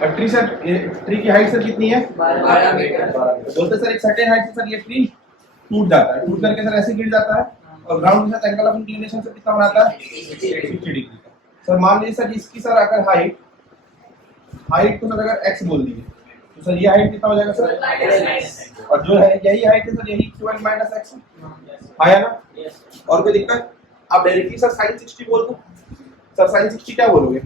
और tree sir, tree की height sir कितनी है? 12 मीटर। बोलते सर एक सर्टेन हाइट से सर ये ट्री टूट जाता है, टूट करके सर ऐसे गिर जाता है और ग्राउंड के साथ एंगल ऑफ इंक्लिनेशन से कितना बनाता है? 60 डिग्री का। सर मान लीजिए सर इसकी सर अगर हाइट को सर अगर x बोल दिए तो सर ये हाइट कितना हो जाएगा सर? और जो है यही हाइट है सर, यही इक्विवेलेंट माइनस x आया ना? और कोई दिक्कत? आप डायरेक्टली सर sin 60 बोल दो। सर sin 60 क्या बोलोगे?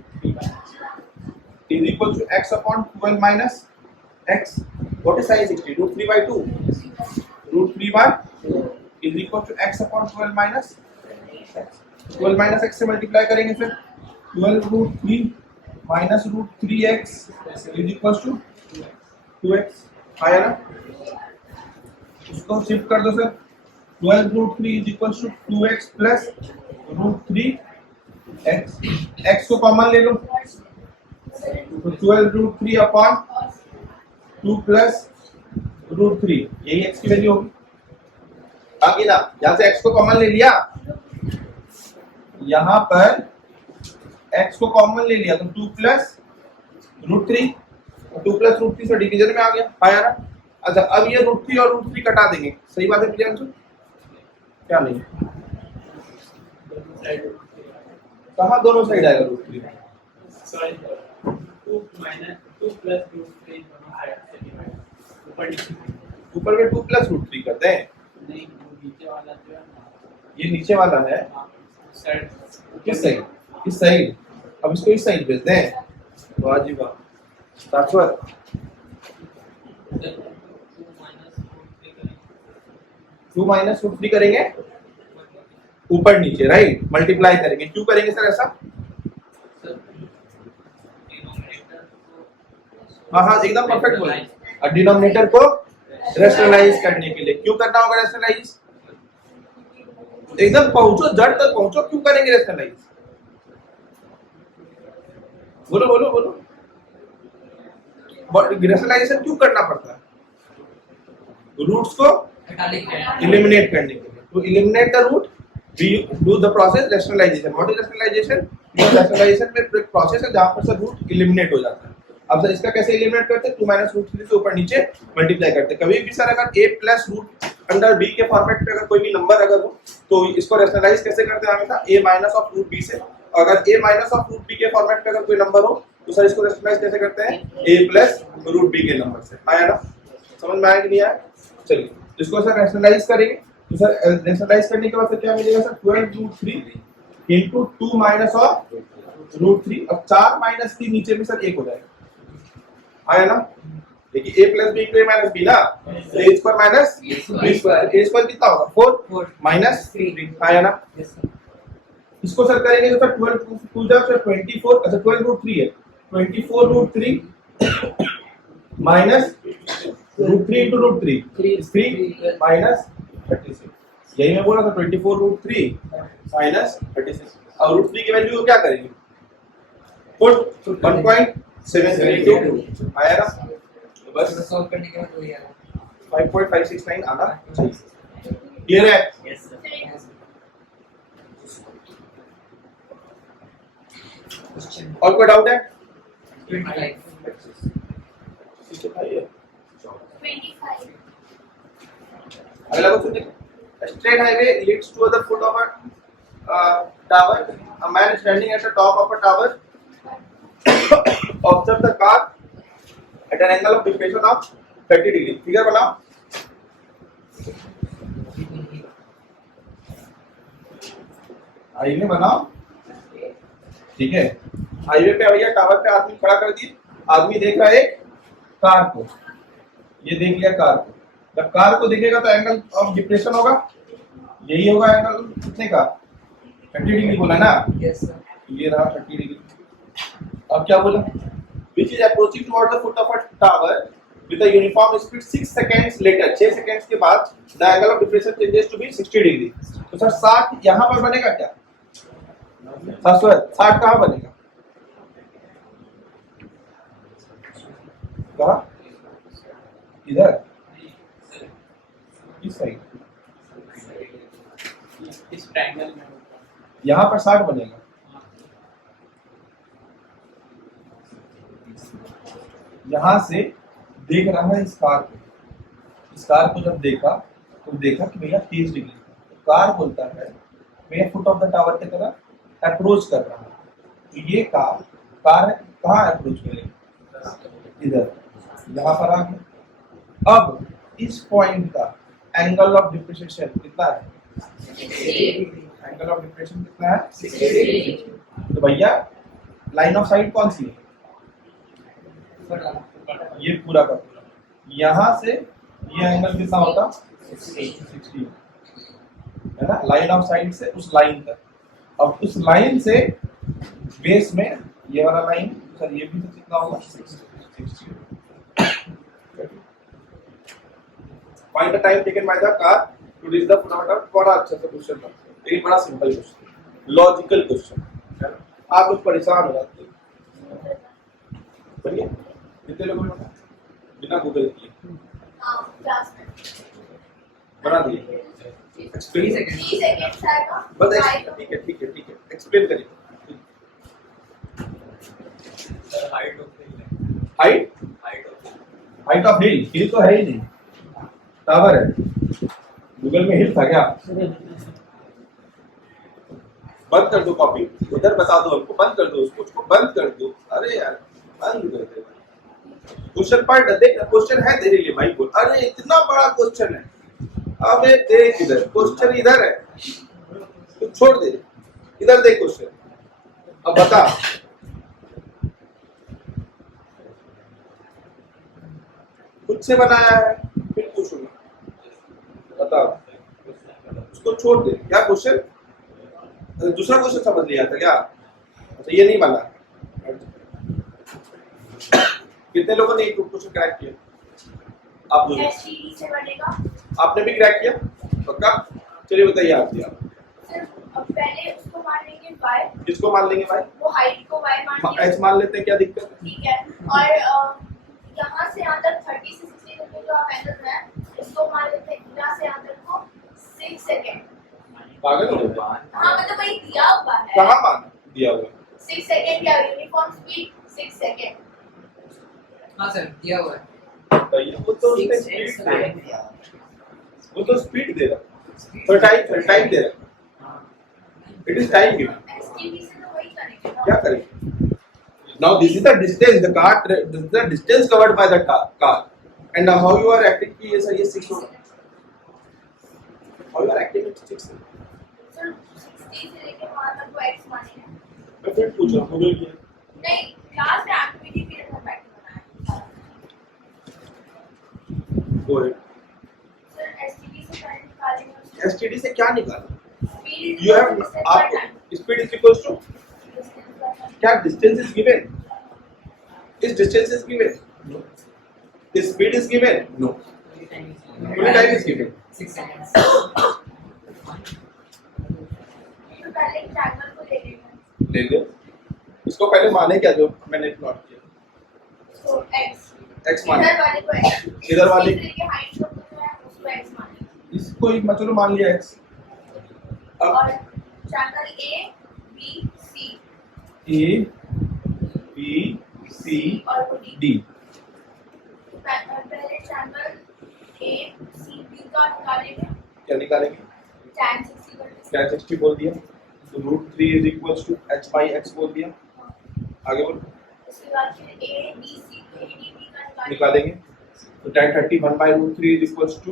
is equal to x upon 12 minus x. What is sin 60? Root 3 by 2. Root 3 by is equal to x upon 12 minus x. 12 minus x से मल्टीप्लाई करेंगे फिर 12 root 3 minus root 3x is equal to 2x. आया ना? उसको shift कर दो sir. 12 root 3 is equal to 2x plus root 3x. x को common ले लो तो 12 root 3 upon 2 plus root 3, यही x की वैल्यू होगी। आगे ना, यहाँ से x को कॉमन ले लिया, यहाँ पर x को कॉमन ले लिया तो 2 plus root 3, 2 plus root 3 से डिवीजन में आ गया, आया ना? अच्छा, अब ये root 3 और root 3 कटा देंगे, सही बात है प्रियांशु? क्या नहीं? कहाँ दोनों साइड आएगा root 3? 2 plus root 3 दोनों साइड से डिवाइड ऊपर में 2 plus root 3 करते हैं। नहीं, वो नीचे वाला जो है ना, ये नीचे वाला है साइड किस साइड? इस साइड। अब इसको इस साइड भेज दें। वाह जी वाह, शाश्वत। 2 minus root 3 करेंगे ऊपर नीचे, राइट? मल्टीप्लाई करेंगे। क्यों करेंगे सर ऐसा? हाँ, एकदम परफेक्ट बोले। और डिनोमिनेटर को रेशनलाइज करने के लिए क्यों करना होगा रेशनलाइज? एकदम पहुंचो, जड़ तक पहुंचो। क्यों करेंगे रेशनलाइज? बोलो बोलो बोलो। रेशनलाइजेशन क्यों करना पड़ता है? रूट्स को एलिमिनेट करने के लिए। To eliminate the root we do the process rationalization. What is rationalization? Rationalization में एक प्रोसेस है जहाँ पर सर रूट एलिमिनेट हो जाता है। अब सर इसका कैसे एलिमिनेट करते हैं? 2 minus root 3 से ऊपर नीचे मल्टीप्लाई करते हैं। कभी भी सर अगर a plus root under b के फॉर्मेट पे अगर कोई भी नंबर अगर हो तो इसको रैशनलाइज कैसे करते हैं हमेशा? a minus of root b से। अगर a minus of root b के फॉर्मेट पे अगर कोई नंबर हो तो सर इसको रैशनलाइज कैसे करते हैं? a plus root b के नंबर से। आया ना? समझ में आया कि नहीं आया? चलिए इसको सर रैशनलाइज करेंगे तो सर रैशनलाइज करने के बाद सर क्या मिलेगा sir? 12 root 3 into 2 minus of root 3। अब 4 minus 3 नीचे में सर 1 हो जाएगा। आया ना? देखिए a plus b to a minus b ना, a square minus b square, a square कितना होगा? 4 minus 3। आया ना? इसको सर करेंगे तो सर 12 2 जा सर 24। अच्छा 12 root 3 है, 24 root 3 minus root 3 into root 3 3 minus 36। यही मैं बोला था 24 root 3 minus 36। अब root 3 की वैल्यू को क्या करेंगे? पुट 1.732 आया ना? बस सॉल्व करने के बाद वही आएगा 5.569 आना चाहिए। क्लियर है? Yes sir. क्वेश्चन और कोई डाउट है? 25 अगला क्वेश्चन देखो। Straight highway leads to the foot of a tower. A man is standing at the top of a tower. Observe the car at an angle of depression of 30 degree. Figure बनाओ। Highway बनाओ, ठीक है? Highway पे भैया tower पे आदमी खड़ा कर दिए। आदमी देख रहा है एक कार को, ये देख लिया कार को। जब कार को देखेगा तो एंगल ऑफ डिप्रेशन होगा, यही होगा एंगल कितने का? 30 डिग्री बोला ना? यस सर ये रहा 30 डिग्री। अब क्या बोला? Which is approaching towards the foot of a tower with a uniform speed 6 seconds later. 6 seconds के बाद the angle of depression changes to be 60 degree. तो सर 60 यहाँ पर बनेगा क्या? 60 कहाँ बनेगा? कहाँ? इधर इस साइड, इस ट्रायंगल में यहाँ पर 60 बनेगा। यहाँ से देख रहा है इस कार को, इस कार को जब देखा तो देखा कि भैया 30 डिग्री, तो कार बोलता है मैं फुट ऑफ द टावर की तरह अप्रोच कर रहा हूँ। तो ये कार है, कहाँ अप्रोच करेगी? इधर, यहाँ पर आ गया। अब इस पॉइंट का एंगल ऑफ डिप्रेशन कितना है? एंगल ऑफ डिप्रेशन कितना है? 60। तो भैया लाइन ऑफ साइट कौन सी है? ये पूरा का पूरा। यहाँ से ये एंगल कितना होता? 60 है ना, लाइन ऑफ साइट से उस लाइन तक। अब उस लाइन से बेस में ये वाला लाइन, सर ये भी तो कितना होगा? 60। Find the time taken by the car to reach the foot. बड़ा अच्छा सा क्वेश्चन था, लेकिन बड़ा सिंपल क्वेश्चन, लॉजिकल क्वेश्चन है ना। आप लोग परेशान हो जाते हैं, बढ़िया कितने लोगों ने बिना गूगल किए बना दिए? एक्सप्लेन, बस ठीक है ठीक है ठीक है, एक्सप्लेन करिए। हाइट हाइट ऑफ हिल, हिल तो है ही नहीं, टावर है। गूगल में हिल था क्या? बंद कर दो कॉपी, उधर बता दो हमको, बंद कर दो उसको बंद कर दो। अरे यार बंद कर दे, क्वेश्चन पढ़ देख, क्वेश्चन है तेरे लिए भाई। बोल, अरे इतना बड़ा क्वेश्चन है, अबे देख इधर, क्वेश्चन इधर है, तू छोड़ दे, इधर देख क्वेश्चन। अब बता, खुद से बनाया है, फिर पूछूंगा, बता, उसको छोड़ दे। क्या क्वेश्चन? दूसरा क्वेश्चन समझ लिया था क्या? अच्छा ये नहीं बना। कितने लोगों ने क्वेश्चन क्रैक किया? आप दोनों। से बनेगा। आपने भी क्रैक किया? पक्का? चलिए बताइए आप दिया। अब पहले उसको मान लेंगे y, किसको मान लेंगे भाई? वो हाइट को y मान लेंगे, एच मान लेते हैं, क्या दिक्कत है? ठीक है। और यहाँ से यहाँ तक 30 से 60 तक जो आप एंगल है, इसको मान लेते हैं यहाँ से यहाँ तक को 6 सेकंड। पागल हो गए? हाँ मतलब वही दिया हुआ है। कहाँ मान दिया हुआ? 6 सेकंड या यूनिफॉर्म स्पीड 6 सेकंड। हाँ सर दिया हुआ है। वो तो उसने स्पीड दे रहा, वो तो स्पीड दे रहा, तो टाइम दे रहा। It is time given. STD से तो वही करेंगे ना। क्या करें? Now this is the distance, the car, this is the distance covered by the car, and how you are acting कि ये सर ये 6 होगा, how you are acting with 6। Sir 60 से लेके वहाँ तक को x माने हैं। मैं फिर पूछ रहा हूँ, गूगल किया नहीं, क्लास में एक्टिविटी पीरियड में बैठ बनाया है। वो है सर एसटीडी से करंट निकालेंगे। STD से क्या निकाला? स्पीड You have आप speed is equals to क्या? distance is given, is distance is given, no, is speed is given, no, only time is given। 6 seconds। तो पहले ट्रायंगल को ले लेंगे। ले ले, इसको पहले माने क्या जो मैंने प्लॉट किया? तो x माने, इधर वाले को x, इधर वाले की हाइट को जो है उसको x माने, इसको एक चलो मान लिया x। और अब triangle A B C A B C और D, पहले ट्रायंगल A C B का निकालेंगे। क्या निकालेंगे? tan 60 कर क्या 60 बोल दिया, तो √3 is equals to h by x बोल दिया। आगे बोल, उसके बाद फिर A B C A D B का निकालेंगे, तो tan 30 1 by √3 is equals to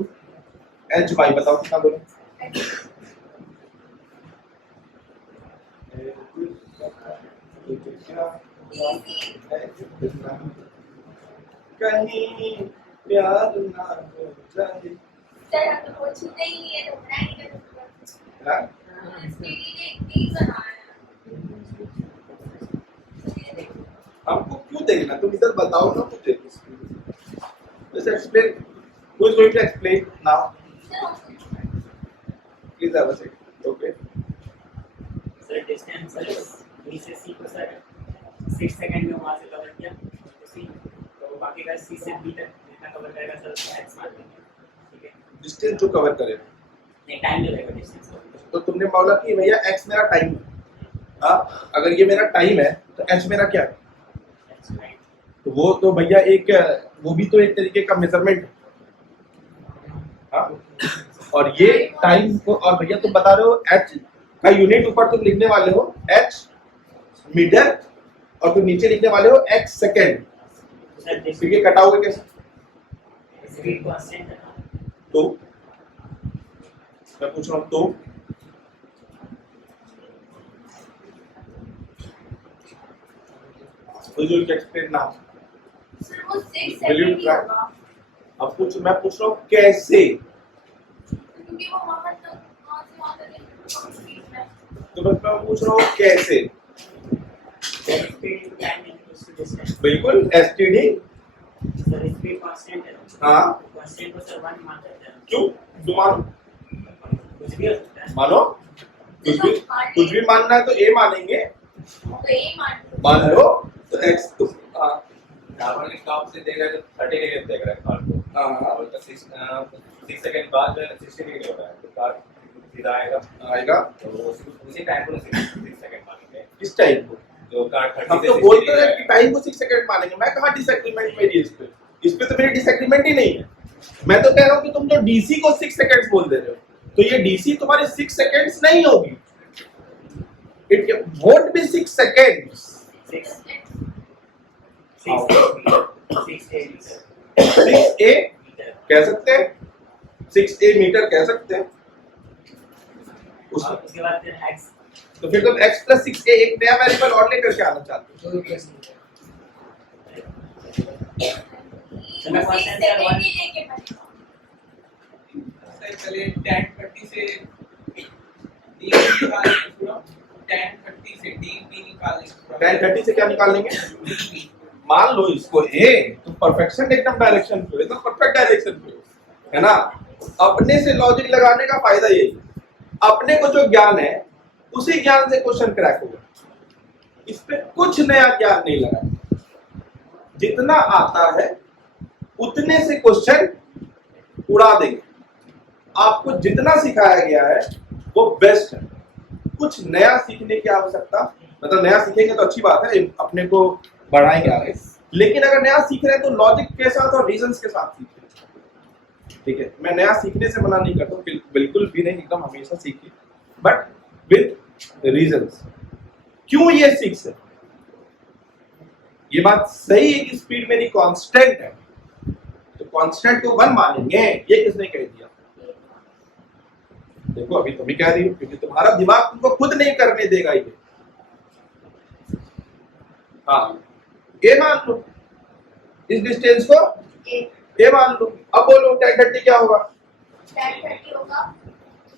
h by, बताओ कितना बोले? कहीं प्यार ना हो जाए। सर हम तो कुछ नहीं है तो बनाए नहीं कर सकते। हाँ? स्टडी ने इतनी बनाया। हमको क्यों देखना, तुम इधर बताओ ना मुझे। Just explain. Who is going to explain now? Please have a seat. Okay. Sir distance B से C को सर 6 सेकंड में वहाँ से कवर किया तो C, तो बाकी का C से B तक जितना कवर करेगा सर उसका x मान लेंगे, ठीक है? डिस्टेंस जो कवर करे, नहीं टाइम जो रहेगा डिस्टेंस का, तो तुमने बोला कि भैया x मेरा टाइम है। हाँ, अगर ये मेरा टाइम है तो h मेरा क्या है? तो वो तो भैया एक वो भी तो एक तरीके का मेजरमेंट है। हाँ? और ये टाइम को, और भैया तुम बता रहे हो एच का यूनिट ऊपर तुम लिखने वाले हो एच मीटर और तुम नीचे लिखने वाले हो एक्स सेकेंड, सर फिर ये कटाओगे कैसे? स्पीड कांस्टेंट है ना, तो मैं पूछ रहा हूँ तो एक्सप्लेन ना। सर वो 6 Will you second he try? होगा अब मैं पूछ रहा हूँ कैसे, क्योंकि वो वहां तक वहां से वहां तक स्पीड में तो बस मैं पूछ रहा हूँ कैसे। Speed time equals to distance. बिल्कुल एसटीडी। सर स्पीड कांस्टेंट है ना, हाँ कांस्टेंट को सर 1 मान लेते हैं, क्यों? तुम मानो, कुछ भी हो सकता है। मानो कुछ भी मानना है तो ए मानेंगे, तो ये मान लो तो एक्स तो हाँ नॉर्मली टॉप से देगा तो 30 डिग्री देख रहा है कार को, हाँ और तो 6 सेकंड बाद जो है 60 डिग्री हो रहा है, तो कार सीधा आएगा। आएगा तो उसी टाइम को 6 सेकंड मानेंगे, इस टाइम को। जो कार 30 हम से तो 60 बोलते डिग्री हैं कि टाइम को 6 सेकंड मानेंगे, मैं कहाँ डिसएग्रीमेंट मेरी इस पे तो मेरी डिसएग्रीमेंट ही नहीं है। मैं तो कह रहा हूँ कि तुम जो डीसी को 6 सेकंड्स बोल दे रहे हो, तो ये डीसी तुम्हारी 6 सेकंड्स नहीं होगी, it won't be 6 seconds. 6a कह सकते हैं, 6a मीटर कह सकते हैं। उसके बाद फिर x तो फिर तुम x प्लस 6a एक नया वेरिएबल और लेकर के आना चाहते हो। तो प्लस मैं कांस्टेंट सर 1 लेके बनेगा सर पहले tan 30 से d निकालेंगे पूरा, tan 30 से dp निकालेंगे। tan 30 से क्या निकाल लेंगे? dp मान लो इसको a, तो परफेक्शन एकदम डायरेक्शन पे, एकदम परफेक्ट डायरेक्शन पे है ना। अपने से लॉजिक लगाने का फायदा यही, अपने को जो ज्ञान है उसी ज्ञान से क्वेश्चन क्रैक होगा, इस पे कुछ नया ज्ञान नहीं लगा, जितना आता है उतने से क्वेश्चन उड़ा देंगे। आपको जितना सिखाया गया है वो बेस्ट है, कुछ नया सीखने की आवश्यकता, मतलब नया सीखेंगे तो अच्छी बात है, अपने को बढ़ाएंगे आगे, लेकिन अगर नया सीख रहे हैं तो लॉजिक के साथ और रीजंस के साथ सीखें। ठीक है, मैं नया सीखने से मना नहीं करता हूँ, बिल्कुल भी नहीं, एकदम हमेशा सीखिए, बट विद रीजंस। क्यों ये 6 है? ये बात सही है कि स्पीड मेरी कांस्टेंट है, तो कांस्टेंट को 1 मानेंगे, ये किसने कह दिया? देखो अभी तुम ही कह रही हो, क्योंकि तुम्हारा दिमाग तुमको खुद नहीं करने देगा ये। हाँ, ए मान लो, इस डिस्टेंस को ए मान लो। अब बोलो tan 30 क्या होगा? tan 30 होगा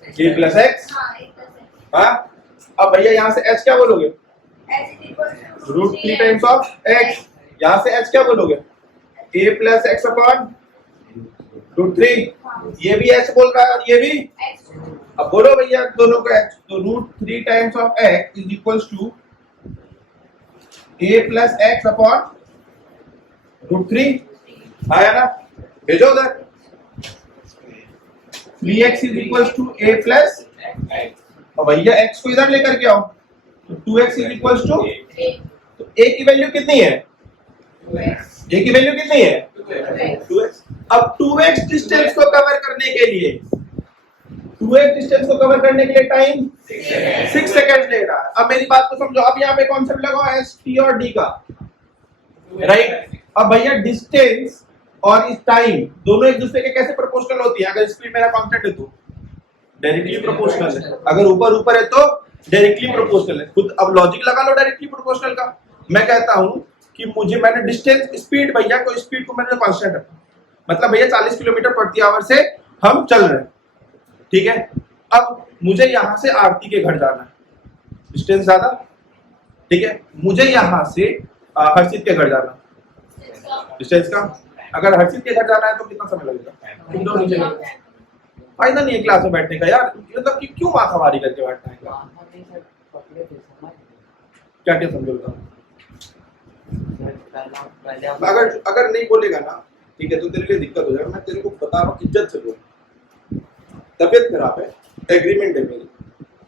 a प्लस एक्स। हाँ a plus x हाँ, अब भैया यहाँ से h क्या बोलोगे? x is equal to root 3 times of x। यहाँ से h क्या बोलोगे? a plus x upon root 3। ये भी h बोल रहा है और ये भी। x अब बोलो भैया दोनों का h, तो root 3 times of x is equals to a plus x upon root 3। आया ना? भेजो उधर। 3x is equals to a plus, और भैया x को इधर लेकर के आओ, तो 2x is equals to, a तो a की वैल्यू कितनी है? a की वैल्यू कितनी है? 2x। अब 2x डिस्टेंस को कवर करने के लिए, 2x डिस्टेंस को कवर करने के लिए टाइम 6 सेकंड ले रहा है। अब मेरी बात को समझो, अब यहाँ पे कॉन्सेप्ट लगाओ एस टी और डी का, राइट? अब भैया डिस्टेंस और इस टाइम दोनों एक दूसरे के कैसे प्रोपोर्शनल होती है? अगर स्पीड मेरा कांस्टेंट है तो डायरेक्टली प्रोपोर्शनल है, अगर ऊपर ऊपर है तो डायरेक्टली प्रोपोर्शनल है। खुद अब लॉजिक लगा लो डायरेक्टली प्रोपोर्शनल का। मैं कहता हूं कि मुझे, मैंने डिस्टेंस स्पीड, भैया को स्पीड को मैंने कांस्टेंट रखा, मतलब भैया 40 किलोमीटर प्रति आवर से हम चल रहे हैं, ठीक है। अब मुझे यहां से आरती के घर जाना है, डिस्टेंस ज्यादा, ठीक है। मुझे यहां से हर्षित के घर जाना, डिस्टेंस का। अगर हर्षित के घर जाना है तो कितना समय लगेगा? तुम दोनों नीचे लगेगा, फायदा नहीं है क्लास में बैठने का यार, मतलब कि क्यों माथा भारी करके बैठना है क्लास? क्या क्या समझोगा? अगर नहीं बोलेगा ना, ठीक है, तो तेरे लिए दिक्कत हो जाएगा। मैं तेरे को बता रहा हूँ, इज्जत से बोल, तबियत खराब है, एग्रीमेंट है मेरी,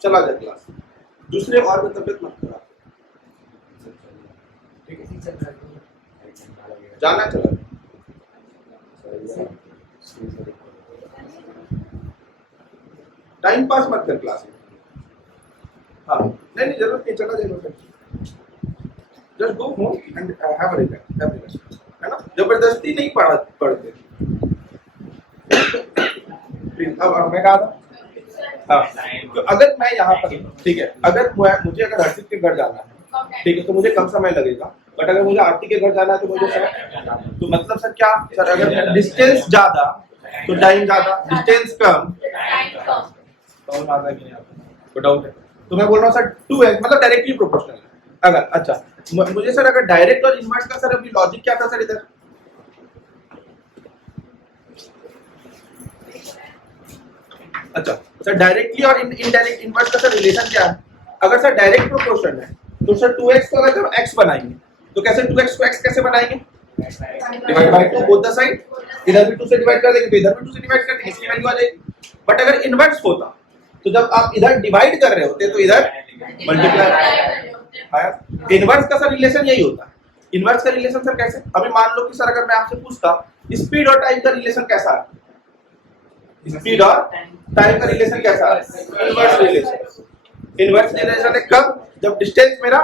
चला जा क्लास, दूसरे और में तबियत मत खराब, ठीक है। जाना चला टाइम पास मत कर क्लास में। हाँ नहीं जरूरत नहीं, चला जाएगा। Just go home and have a relax, है ना, जबरदस्ती नहीं पढ़ते। अब मैं कहा था हाँ, तो अगर मैं यहाँ पर ठीक है, अगर मुझे अगर हर्षित के घर जाना है ठीक है तो मुझे कम समय लगेगा, बट अगर मुझे आरती के घर जाना है तो मुझे समय, तो मतलब सर क्या सर, अगर डिस्टेंस ज्यादा तो टाइम ज्यादा, डिस्टेंस कम तो ज्यादा की नहीं डाउट है। तो मैं बोल रहा हूँ सर 2x मतलब डायरेक्टली प्रोपोर्शनल है। अगर अच्छा मुझे सर अगर डायरेक्ट और इनवर्स का सर अभी लॉजिक क्या था सर इधर, अच्छा सर डायरेक्टली और इनडायरेक्ट इनवर्स का सर रिलेशन क्या है? अगर सर डायरेक्ट प्रोपोर्शन है तो सर 2x को अगर हम x बनाएंगे तो कैसे 2x को x कैसे बनाएंगे? Divide by 2 both the side, इधर भी 2 से डिवाइड कर देंगे तो इधर भी 2 से डिवाइड कर देंगे, इसकी वैल्यू आ जाएगी। बट अगर इनवर्स होता तो जब आप इधर डिवाइड कर रहे होते तो इधर मल्टीप्लाई आया। इनवर्स का सर रिलेशन यही होता है। इनवर्स का रिलेशन सर कैसे? अभी मान लो कि सर अगर मैं आपसे पूछता स्पीड और टाइम का रिलेशन कैसा है, स्पीड और टाइम का रिलेशन कैसा है? Inverse relation. इनवर्स रिलेशन है कब? जब डिस्टेंस मेरा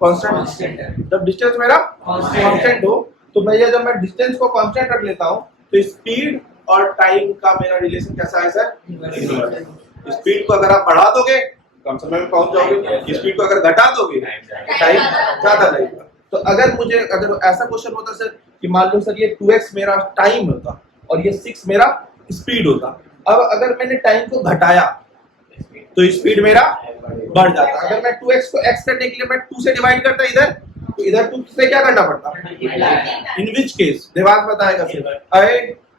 कांस्टेंट है। जब डिस्टेंस मेरा कांस्टेंट हो तो भैया जब मैं डिस्टेंस को कांस्टेंट रख लेता हूं तो स्पीड और टाइम का मेरा रिलेशन कैसा है सर? इनवर्स। स्पीड को अगर आप बढ़ा दोगे कम समय में पहुंच जाओगे, स्पीड को अगर घटा दोगे टाइम ज्यादा लगेगा। तो अगर मुझे अगर ऐसा क्वेश्चन होता सर कि मान लो सर ये 2x मेरा टाइम होता और ये 6 मेरा स्पीड होता, अब अगर मैंने टाइम को घटाया तो स्पीड मेरा बढ़ जाता। अगर मैं 2x को x करने के लिए मैं 2 से डिवाइड करता इधर तो इधर 2 से क्या करना पड़ता? इन विच केस देवांश बताएगा फिर, अरे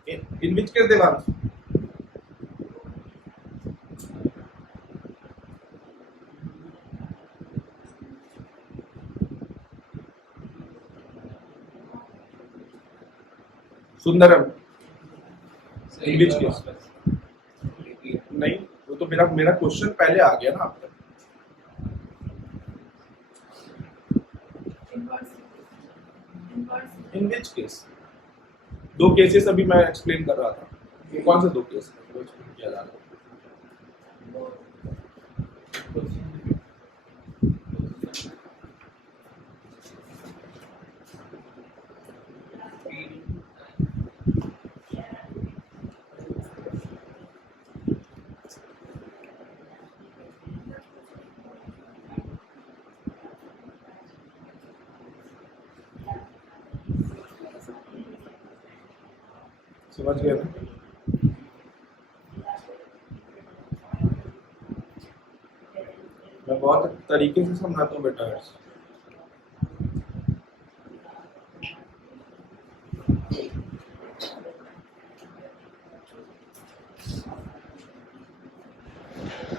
इन which case Devansh? Sundaram in which case? नहीं वो तो मेरा क्वेश्चन पहले आ गया ना आपका। इन विच केस? 2 केसेस अभी मैं एक्सप्लेन कर रहा था, ये कौन से 2 केस एक्सप्लेन किया जा रहा है? समझ गए ना? मैं बहुत तरीके से समझाता हूँ बेटा।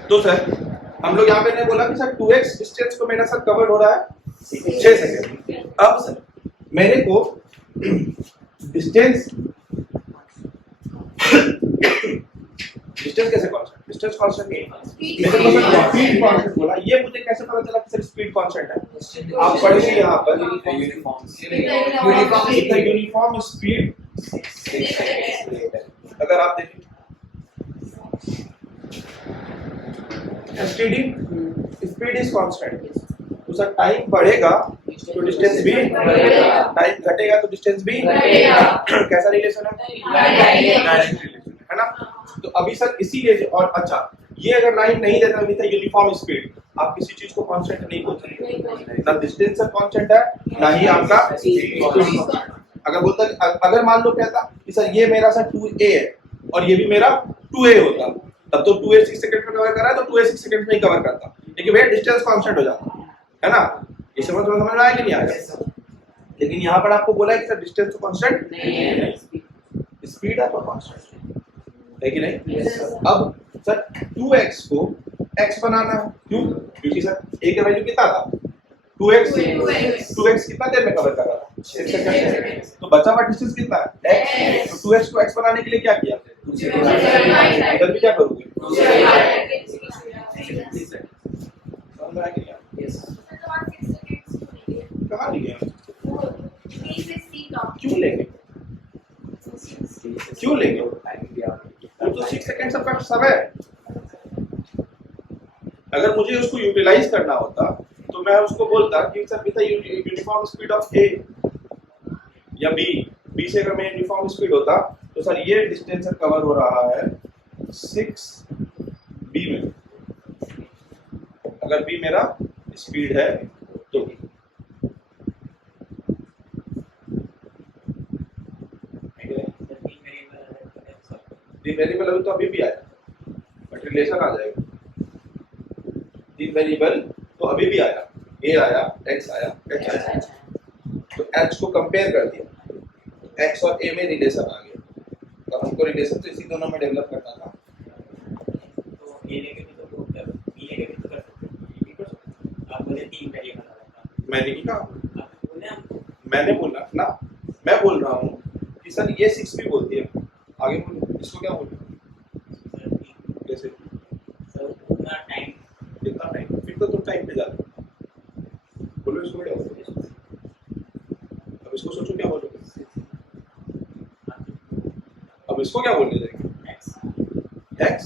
तो सर हम लोग यहाँ पे ने बोला कि सर 2x डिस्टेंस को मेरा सर कवर हो रहा है 6 सेकेंड। अब सर मेरे को डिस्टेंस कैसे कांस्टेंट? डिस्टेंस कांस्टेंट मेरे को स्पीड कांस्टेंट बोला, ये मुझे कैसे पता चला कि सर स्पीड कांस्टेंट है? आप पढ़ेंगे यहाँ पर यूनिफॉर्म स्पीड। अगर आप देखें स्पीड इज कांस्टेंट, तो सर टाइम बढ़ेगा तो डिस्टेंस भी बढ़ेगा, टाइम घटेगा तो डिस्टेंस भी बढ़ेगा। कैसा रिलेशन है? डायरेक्ट रिलेशन है ना। तो अभी सर इसीलिए और अच्छा ये अगर लाइन नहीं देता अभी था यूनिफॉर्म स्पीड, आप किसी चीज को कांस्टेंट नहीं बोल सकते, ना डिस्टेंस सर कांस्टेंट है ना ही आपका स्पीड। अगर बोलता अगर मान लो कहता कि सर ये मेरा सर 2a है और ये भी मेरा 2a होता तब तो 2a 6 सेकंड में कवर कर रहा है तो 2a 6 सेकंड में ही कवर करता, लेकिन भैया डिस्टेंस कांस्टेंट हो जाता है ना। ये समझ में आया कि नहीं आया? लेकिन यहाँ पर आपको बोला है कि सर डिस्टेंस तो कांस्टेंट नहीं है, स्पीड आपका कांस्टेंट है कि नहीं? अब सर 2x को x बनाना है, क्यों? क्योंकि सर a का वैल्यू कितना था? 2x कितना देर में कवर कर रहा था? 6 सेकंड। तो बचा हुआ डिस्टेंस कितना है? x। तो 2x को x बनाने के लिए क्या किया? इधर भी क्या करोगे? कहाँ लिखे? क्यों लेंगे? क्यों लेंगे? वो तो 6 सेकंड का समय है। अगर मुझे उसको यूटिलाइज करना होता तो मैं उसको बोलता कि sir with uniform speed of A या बी से अगर मैं यूनिफॉर्म स्पीड होता तो सर ये डिस्टेंस कवर हो रहा है 6b में। अगर b मेरा स्पीड है तो तीन वेरिएबल अभी तो अभी भी आया, बट रिलेशन आ जाएगा। तीन वेरिएबल तो अभी भी आया, a आया, x आया, h आया, तो h को कंपेयर कर दिया, x और a में रिलेशन आ गया। तो हमको रिलेशन तो इसी दोनों में डेवलप करना था। तो ये लेके भी तो प्रूव कर, बी लेके भी तो कर सकते। आप बोले तीन वेरिएबल आ रहा था, मैंने नहीं कहा, आप बोले हमको मैंने बोला ना, मैं बोल रहा हूँ कि सर ये 6 भी बोलती है। आगे बोलो, इसको क्या बोलते हैं? जैसे सर उतना टाइम कितना टाइम, फिर तो तुम टाइम पे जाते बोलो। इसको क्या बोलते हैं? अब इसको सोचो क्या बोलोगे। अब इसको क्या बोलने जाएंगे? एक्स।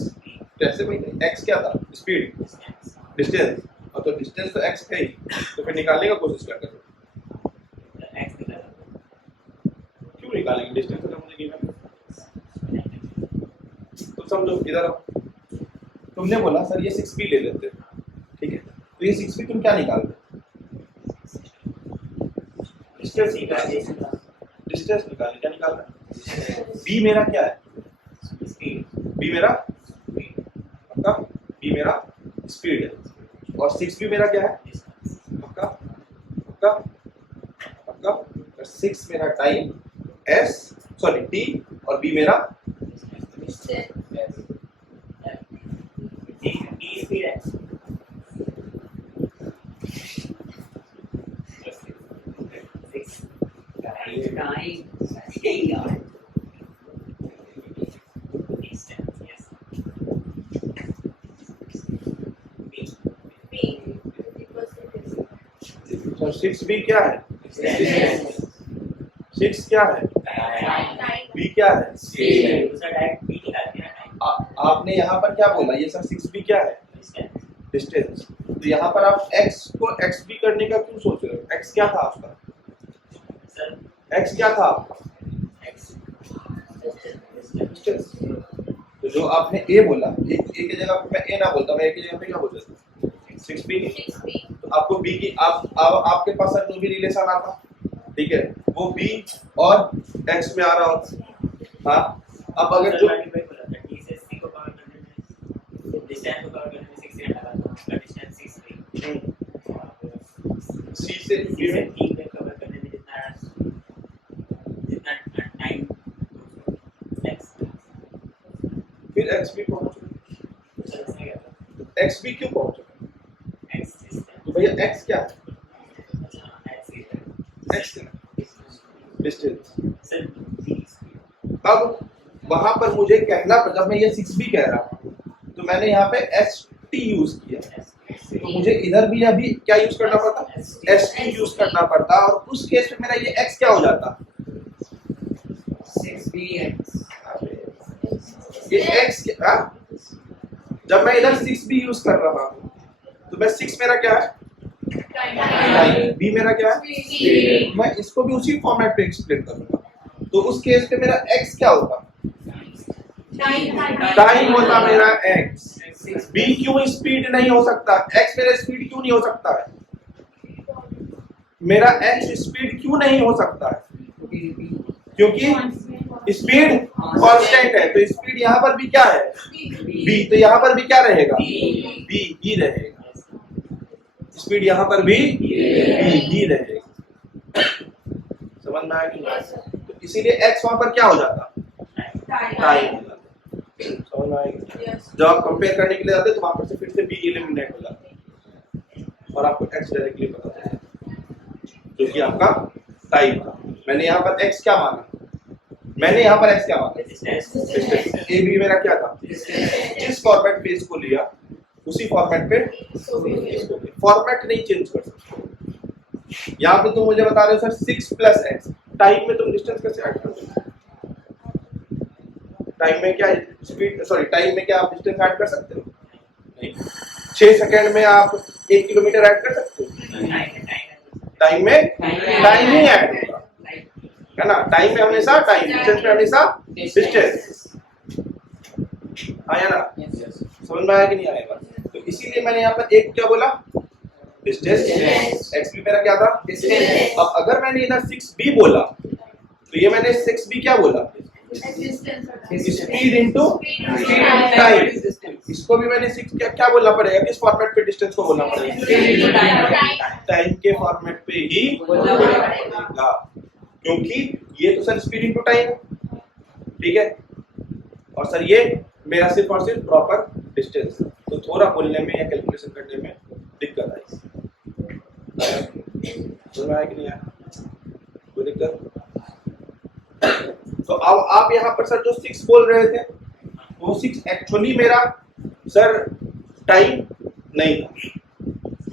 कैसे भाई? एक्स क्या था? Speed, distance. और तो डिस्टेंस तो एक्स है ही, तो फिर निकालने का कोशिश कर करो। क्यों निकालेंगे डिस्टेंस अगर मुझे गिवन है? तो समझो, इधर आओ। तुमने बोला सर ये 6b ले लेते हैं, ठीक है, तो ये 6b तुम क्या निकाल रहे? डिस्टेंस निकाल, क्या निकाल रहे? b मेरा क्या है? b मेरा पक्का, b मेरा स्पीड है, और 6b मेरा क्या है? पक्का पक्का पक्का। 6 मेरा टाइम, t, और b मेरा तो 6b क्या है? 6 क्या है? b क्या है? आपने यहाँ पर क्या बोला? ये सर 6b क्या है? डिस्टेंस। तो यहाँ पर आप x को xb करने का क्यों सोच रहे हो? x क्या था आपका? x क्या था आपका? डिस्टेंस। तो जो आपने a बोला, a की जगह पे मैं a ना बोलता, मैं a की जगह पे क्या बोल देता? 6b। तो आपको b की आपके पास सर जो भी रिलेशन आता, ठीक है, वो b और x में आ रहा होता। हाँ, अब अगर जो c से b में कवर करने में जितना टाइम फिर xb पहुंच xb क्यों पहुंच? तो भैया x क्या है? x distance. अब वहां पर मुझे कहना पर, जब मैं ये 6b कह रहा हूं तो मैंने यहाँ पे st यूज किया, तो मुझे इधर भी अभी क्या यूज करना पड़ता? st यूज करना पड़ता, और उस केस में मेरा ये x क्या हो जाता? 6b ये x क्या? जब मैं इधर 6b यूज कर रहा हूँ तो मैं 6 मेरा क्या है? b मेरा क्या है? मैं इसको भी उसी फॉर्मेट पे एक्सप्लेन करूंगा। तो उस केस पे मेरा x क्या होगा? टाइम होता मेरा x। b क्यों स्पीड नहीं हो सकता? x मेरा स्पीड क्यों नहीं हो सकता है? मेरा x स्पीड क्यों नहीं हो सकता है? क्योंकि स्पीड कांस्टेंट है। तो स्पीड यहाँ पर भी क्या है? b। तो यहाँ पर भी क्या रहेगा? b ही रहेगा। स्पीड यहाँ पर भी ही रहेगा। समझ में आया कि नहीं? तो इसीलिए x वहां पर क्या हो जाता? टाइम हो जाता। समझ में आएगी? जब आप कंपेयर करने के लिए जाते तो वहां पर से फिर से b एलिमिनेट हो जाता और आपको x डायरेक्टली पता चलता, जो कि आपका टाइम था। मैंने यहाँ पर x क्या माना? मैंने यहाँ पर x क्या माना? a b मेरा क्या था? जिस फॉर्मेट पे इसको लिया उसी फॉर्मेट पे, फॉर्मेट नहीं चेंज कर सकते। यहाँ पे तुम मुझे बता रहे हो सर 6 + x, टाइम में तुम डिस्टेंस कैसे ऐड कर सकते हो? टाइम में क्या स्पीड, सॉरी टाइम में क्या आप डिस्टेंस ऐड कर सकते हो? नहीं। 6 सेकंड में आप 1 किलोमीटर ऐड कर सकते हो? टाइम में टाइम ही ऐड होगा, है ना? टाइम में हमेशा टाइम, डिस्टेंस में हमेशा डिस्टेंस। आया ना? समझ में आया कि नहीं आएगा? तो इसीलिए मैंने यहाँ पर एक क्या बोला, डिस्टेंस। एक्स भी मेरा क्या था, डिस्टेंस। अब अगर मैंने इधर 6b बोला तो ये मैंने 6b क्या बोला, स्पीड इनटू टाइम। इसको भी मैंने 6 क्या बोलना पड़ेगा, किस फॉर्मेट पे डिस्टेंस को बोलना पड़ेगा, टाइम के फॉर्मेट पे ही बोलना पड़ेगा, क्योंकि ये तो सर स्पीड इनटू टाइम, ठीक है, और सर ये मेरा सिर्फ और सिर्फ प्रॉपर डिस्टेंस, तो थोड़ा बोलने में या कैलकुलेशन करने में दिक्कत आई। समझ में आया कि नहीं आया? कोई दिक्कत? तो अब आप यहाँ पर सर जो 6 बोल रहे थे वो 6 एक्चुअली मेरा सर टाइम नहीं था,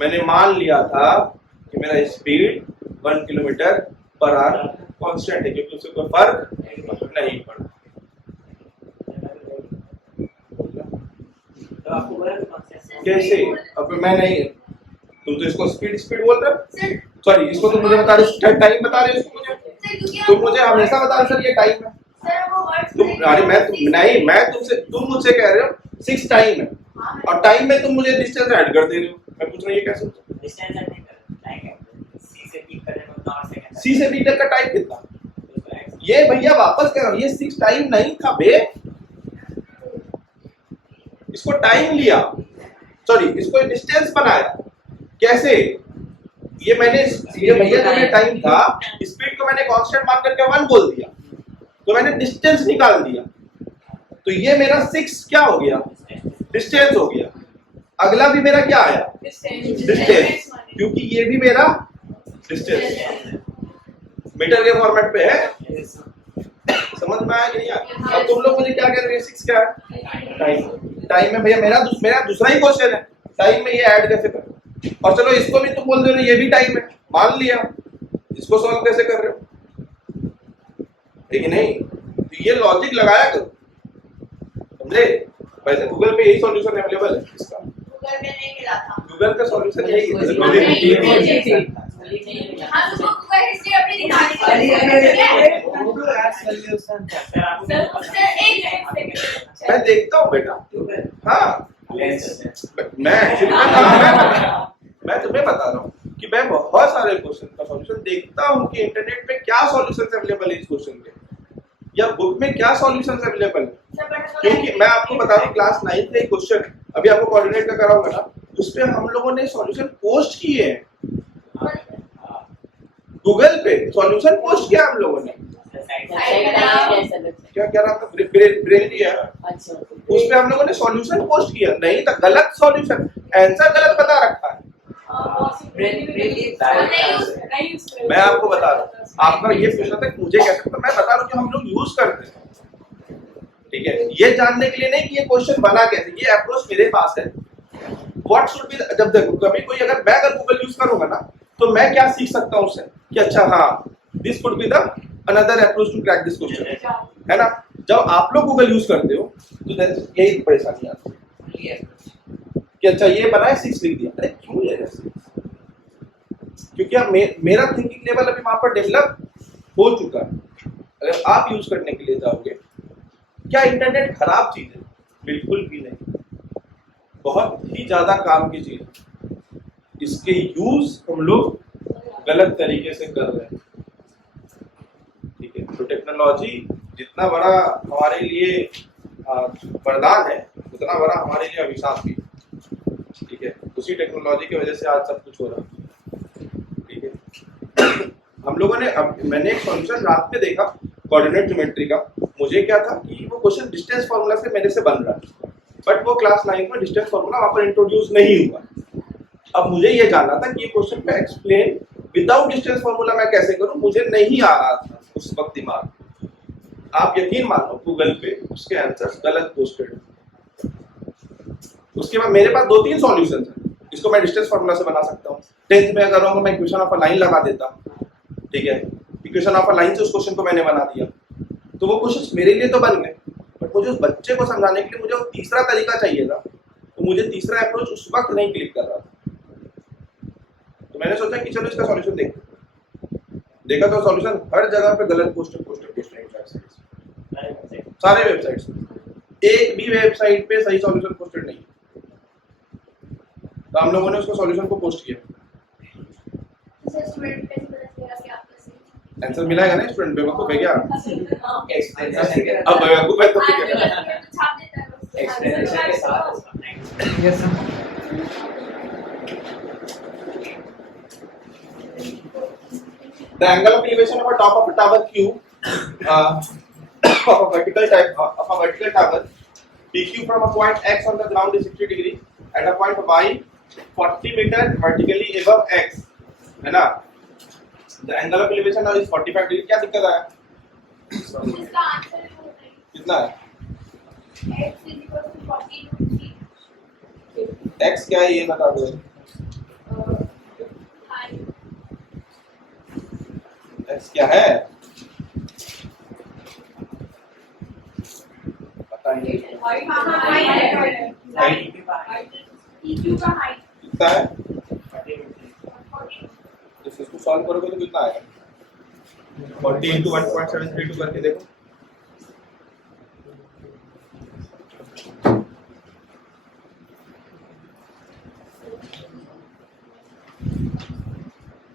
मैंने मान लिया था कि मेरा speed 1 kilometre per hour constant है, क्योंकि उससे कोई फर्क नहीं पड़ा। तो आपको बोला कैसे? अब मैं नहीं, तुम तो इसको स्पीड स्पीड बोल रहे हो, सॉरी इसको तुम मुझे बता रहे, टाइम बता रहे हो इसको मुझे, तुम मुझे हमेशा बता रहे सर ये टाइम है। तुम अरे नहीं, मैं तुम मुझसे कह रहे हो 6 टाइम है और टाइम में तुम मुझे डिस्टेंस ऐड कर दे रहे हो, मैं पूछ रहा हूँ ये कैसे? डिस्टेंस ऐड नहीं कर टाइम है, सी से बी करने में उतना और सेकंड, सी से बी तक का टाइम कितना? ये भैया वापस कह रहा हूँ, ये 6 टाइम नहीं था बे, इसको टाइम लिया, सॉरी इसको डिस्टेंस बनाया। कैसे? ये भैया जो मेरा टाइम था, स्पीड को मैंने कांस्टेंट मान करके 1 बोल दिया, तो मैंने डिस्टेंस निकाल दिया, तो ये मेरा 6 क्या हो गया, डिस्टेंस हो गया। अगला भी मेरा क्या आया, डिस्टेंस, क्योंकि ये भी मेरा डिस्टेंस मीटर के फॉर्मेट पे है। समझ में आया कि नहीं आया? अब तुम लोग मुझे क्या कह रहे हैं, 6 क्या है, टाइम। टाइम में भैया मेरा दूसरा ही क्वेश्चन है, टाइम में ये ऐड कैसे करें? और चलो इसको भी तुम बोल रहे हो ये भी टाइम है, मान लिया, इसको सॉल्व कैसे कर रहे हो, ठीक है नहीं? तो ये लॉजिक लगाया करो, समझे? वैसे गूगल पे यही सॉल्यूशन अवेलेबल है इसका, गूगल में नहीं मिला था, गूगल का सॉल्यूशन यही है। हाँ तो गूगल हिस्ट्री अपनी दिखाने के मैं देखता हूँ बेटा, हाँ मैं तुम्हें बता रहा हूँ कि मैं बहुत सारे क्वेश्चन का सॉल्यूशन देखता हूँ कि इंटरनेट पे क्या सॉल्यूशन अवेलेबल है इस क्वेश्चन के, या बुक में क्या सॉल्यूशन अवेलेबल है। क्योंकि मैं आपको बता रहा हूँ क्लास 9 का एक क्वेश्चन अभी आपको कोऑर्डिनेट का कराऊंगा ना, उसपे हम लोगों ने सॉल्यूशन पोस्ट किए हैं, गूगल पे सॉल्यूशन पोस्ट किया हम लोगों ने। क्या क्या नाम था, ब्रेनली है, उस पे हम लोगों ने सॉल्यूशन पोस्ट किया, नहीं था गलत सॉल्यूशन, आंसर गलत बता रखा है। मैं आपको बता रहा हूँ, आपका ये पूछना था मुझे कैसे पता, मैं बता रहा हूँ कि हम लोग यूज करते हैं, ठीक है? ये जानने के लिए नहीं कि ये क्वेश्चन बना कैसे, ये अप्रोच मेरे पास है। व्हाट शुड बी, जब देखो कभी कोई अगर गूगल यूज करूंगा ना, तो मैं क्या सीख सकता हूँ उससे कि अच्छा हाँ this could be the another approach to crack this question, है ना? जब आप लोग गूगल यूज करते हो तो यही परेशानी आती है कि अच्छा ये बना है 6 लिख दिया, अरे क्यों ले रहे 6? क्योंकि अब मेरा थिंकिंग लेवल अभी वहां पर डेवलप हो चुका है। अगर आप यूज करने के लिए जाओगे, क्या इंटरनेट खराब चीज है? बिल्कुल भी नहीं, बहुत ही ज्यादा काम की चीज है। इसके यूज हम लोग गलत तरीके से कर रहे हैं, ठीक है? तो टेक्नोलॉजी जितना बड़ा हमारे लिए वरदान है, उतना बड़ा हमारे लिए अभिशाप भी, ठीक है? उसी टेक्नोलॉजी की वजह से आज सब कुछ हो रहा है, ठीक है? हम लोगों ने मैंने एक सॉल्यूशन रात में देखा कोऑर्डिनेट ज्योमेट्री का, मुझे क्या था कि वो क्वेश्चन डिस्टेंस फार्मूला से मेरे से बन रहा है, बट वो क्लास 9 में डिस्टेंस फार्मूला वहां पर इंट्रोड्यूस नहीं हुआ। अब मुझे ये जानना था कि ये क्वेश्चन पे एक्सप्लेन विदाउट डिस्टेंस फार्मूला मैं कैसे करूं, मुझे नहीं आ रहा था उस वक्त दिमाग। आप यकीन मानो गूगल पे उसके आंसर्स गलत पोस्टेड, उसके बाद मेरे पास 2-3 सॉल्यूशंस हैं, इसको मैं डिस्टेंस फार्मूला से बना सकता हूँ। 10th में अगर मैं इक्वेशन ऑफ अ लाइन लगा देता, ठीक है? इक्वेशन ऑफ अ लाइन से उस क्वेश्चन को मैंने बना दिया, तो वो क्वेश्चन मेरे लिए तो बन गए, बट मुझे उस बच्चे को समझाने के लिए मुझे वो तीसरा तरीका चाहिए था, तो मुझे तीसरा अप्रोच उस वक्त नहीं क्लिक कर रहा था। तो मैंने सोचा कि चलो इसका सॉल्यूशन देखा तो सॉल्यूशन हर जगह पे गलत पोस्ट सारे वेबसाइट्स, एक भी वेबसाइट पे सही सॉल्यूशन पोस्टेड नहीं है। तो हम लोगों ने उसको सॉल्यूशन को पोस्ट किया, स्टूडेंट कैसे पता चलेगा कि आपका सही है? आंसर मिला है ना स्टूडेंट, बेवकूफ है क्या? एक्सप्लेनेशन अब बेवकूफ है तो आज ठीक है। तो छाप देता है बस। एक्सप्लेनेशन के साथ yes The angle of elevation of a top of a tower Q of a vertical type of a vertical tower PQ from a point X on the ground is 60 degree at a point Y 40 meter vertically above X, है ना? The angle of elevation now is 45 degree. क्या दिक्कत है? इसका answer है कितना है? x = 40 X क्या है ये बता दो। X क्या है? पता नहीं। EQ का हाइट कितना है? इसको सॉल्व करोगे तो कितना आएगा? 40 into 1.732 करके देखो।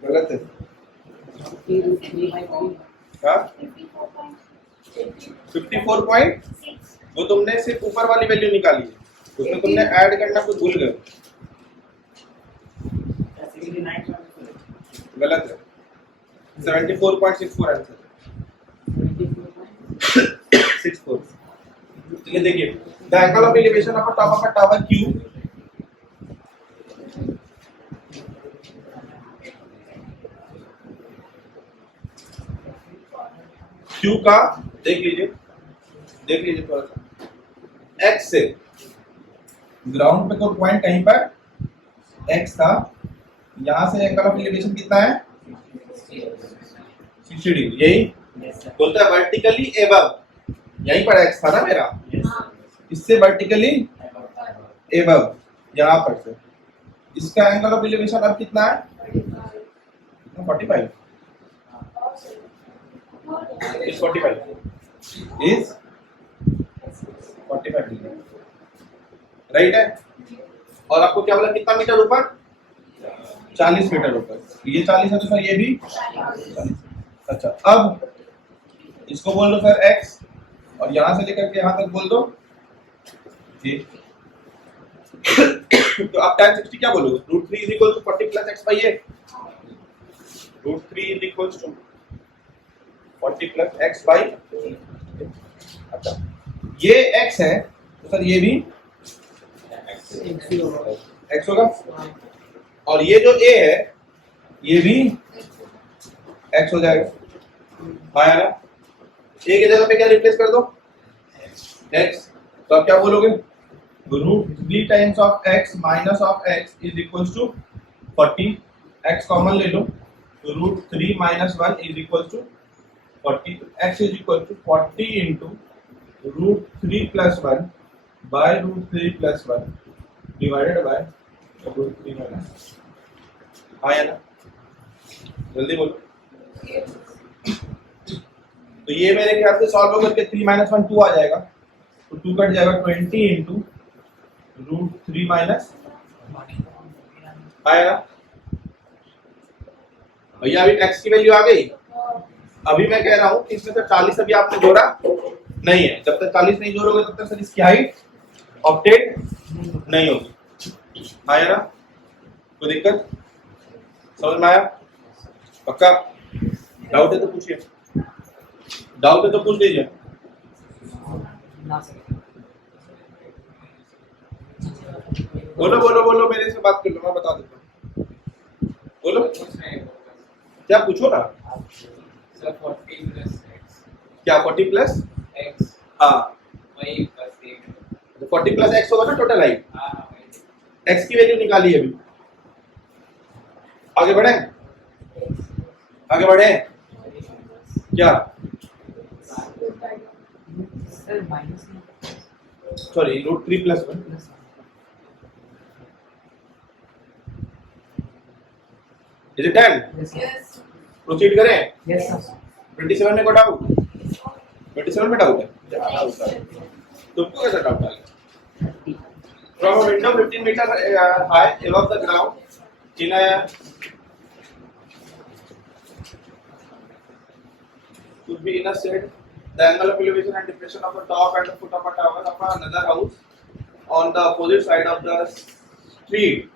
गलत है। हाँ? 54.6 वो तुमने सिर्फ ऊपर वाली वैल्यू निकाली है, उसमें तुमने ऐड करना कुछ भूल गए, गलत है। 74.64 आंसर 64। चलिए देखिए, the angle of elevation of a top of a tower Q Q का देख लीजिए थोड़ा सा। X से ग्राउंड पे कोई पॉइंट कहीं पर X था, यहाँ से एंगल ऑफ एलिवेशन कितना है? 60 डिग्री। यही बोलता है वर्टिकली एबव, यहीं पर X था ना मेरा, इससे वर्टिकली एबव यहाँ पर से इसका एंगल ऑफ एलिवेशन अब कितना है? 45 is 45 is 45 डिग्री, राइट है। और आपको क्या बोला कितना मीटर ऊपर? 40 मीटर ऊपर। ये 40 है तो सर ये भी 40। अच्छा, अब इसको बोल दो सर x, और यहां से लेकर के यहां तक बोल दो ये। तो आप tan 60 क्या बोलोगे? √3 = 40 + x/a। √3 = 40 + x/a। अच्छा, ये x है तो सर ये भी x होगा, और ये जो a है ये भी x हो जाएगा। हाँ यार, a की जगह पे क्या रिप्लेस कर दो? x। तो आप क्या बोलोगे? √3 times of x minus of x is equals to 40। x common ले लो, तो √3 - 1 is equals to 40। x is equal to 40 into √3 + 1 by √3 + 1 divided by √3 - 1। हाँ या ना? जल्दी बोलो। तो ये मेरे ख्याल से सॉल्व होकर के 3 - 1 2 आ जाएगा, तो 2 कट जाएगा। 20 into √3 - आएगा भैया। अभी x की वैल्यू आ गई। अभी मैं कह रहा हूँ कि इसमें से 40 अभी आपने जोड़ा नहीं है, जब तक 40 नहीं जोड़ोगे तब तक सर इसकी हाइट ऑप्टेट नहीं होगी। आया ना? कोई दिक्कत? समझ में आया? पक्का? डाउट है तो पूछिए, डाउट है तो पूछ लीजिए। बोलो बोलो बोलो, मेरे से बात कर लो, मैं बता देता हूँ। बोलो क्या पूछो ना। सर 40 + x क्या 40 प्लस x हाँ वही + 1 तो 40 + x होगा ना टोटल हाइट। हाँ वही x की वैल्यू निकाली अभी। आगे बढ़े, आगे बढ़े। क्या sir minus sorry √3+1 is it 10 Yes. Proceed करें यस सर 27 में को डाउट 27 में डाउट है तुमको कैसा डाउट आ गया from a window 15 meter high above the ground in a could be in a shed the angle of elevation and depression of the top and the foot of a tower of another house on the opposite side of the street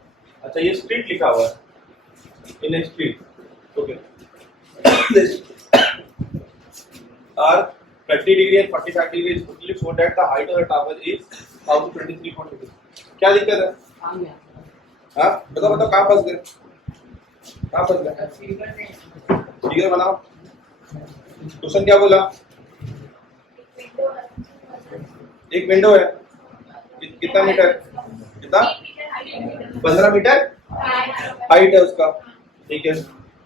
अच्छा ये street लिखा हुआ है in a street okay are 30 degree and 45 degree respectively so that the height of the tower is 1023.2 क्या दिक्कत है हाँ बताओ बताओ कहाँ फंस गए फिगर बनाओ क्वेश्चन क्या बोला एक विंडो है कितना मीटर कितना 15 मीटर हाइट है उसका ठीक है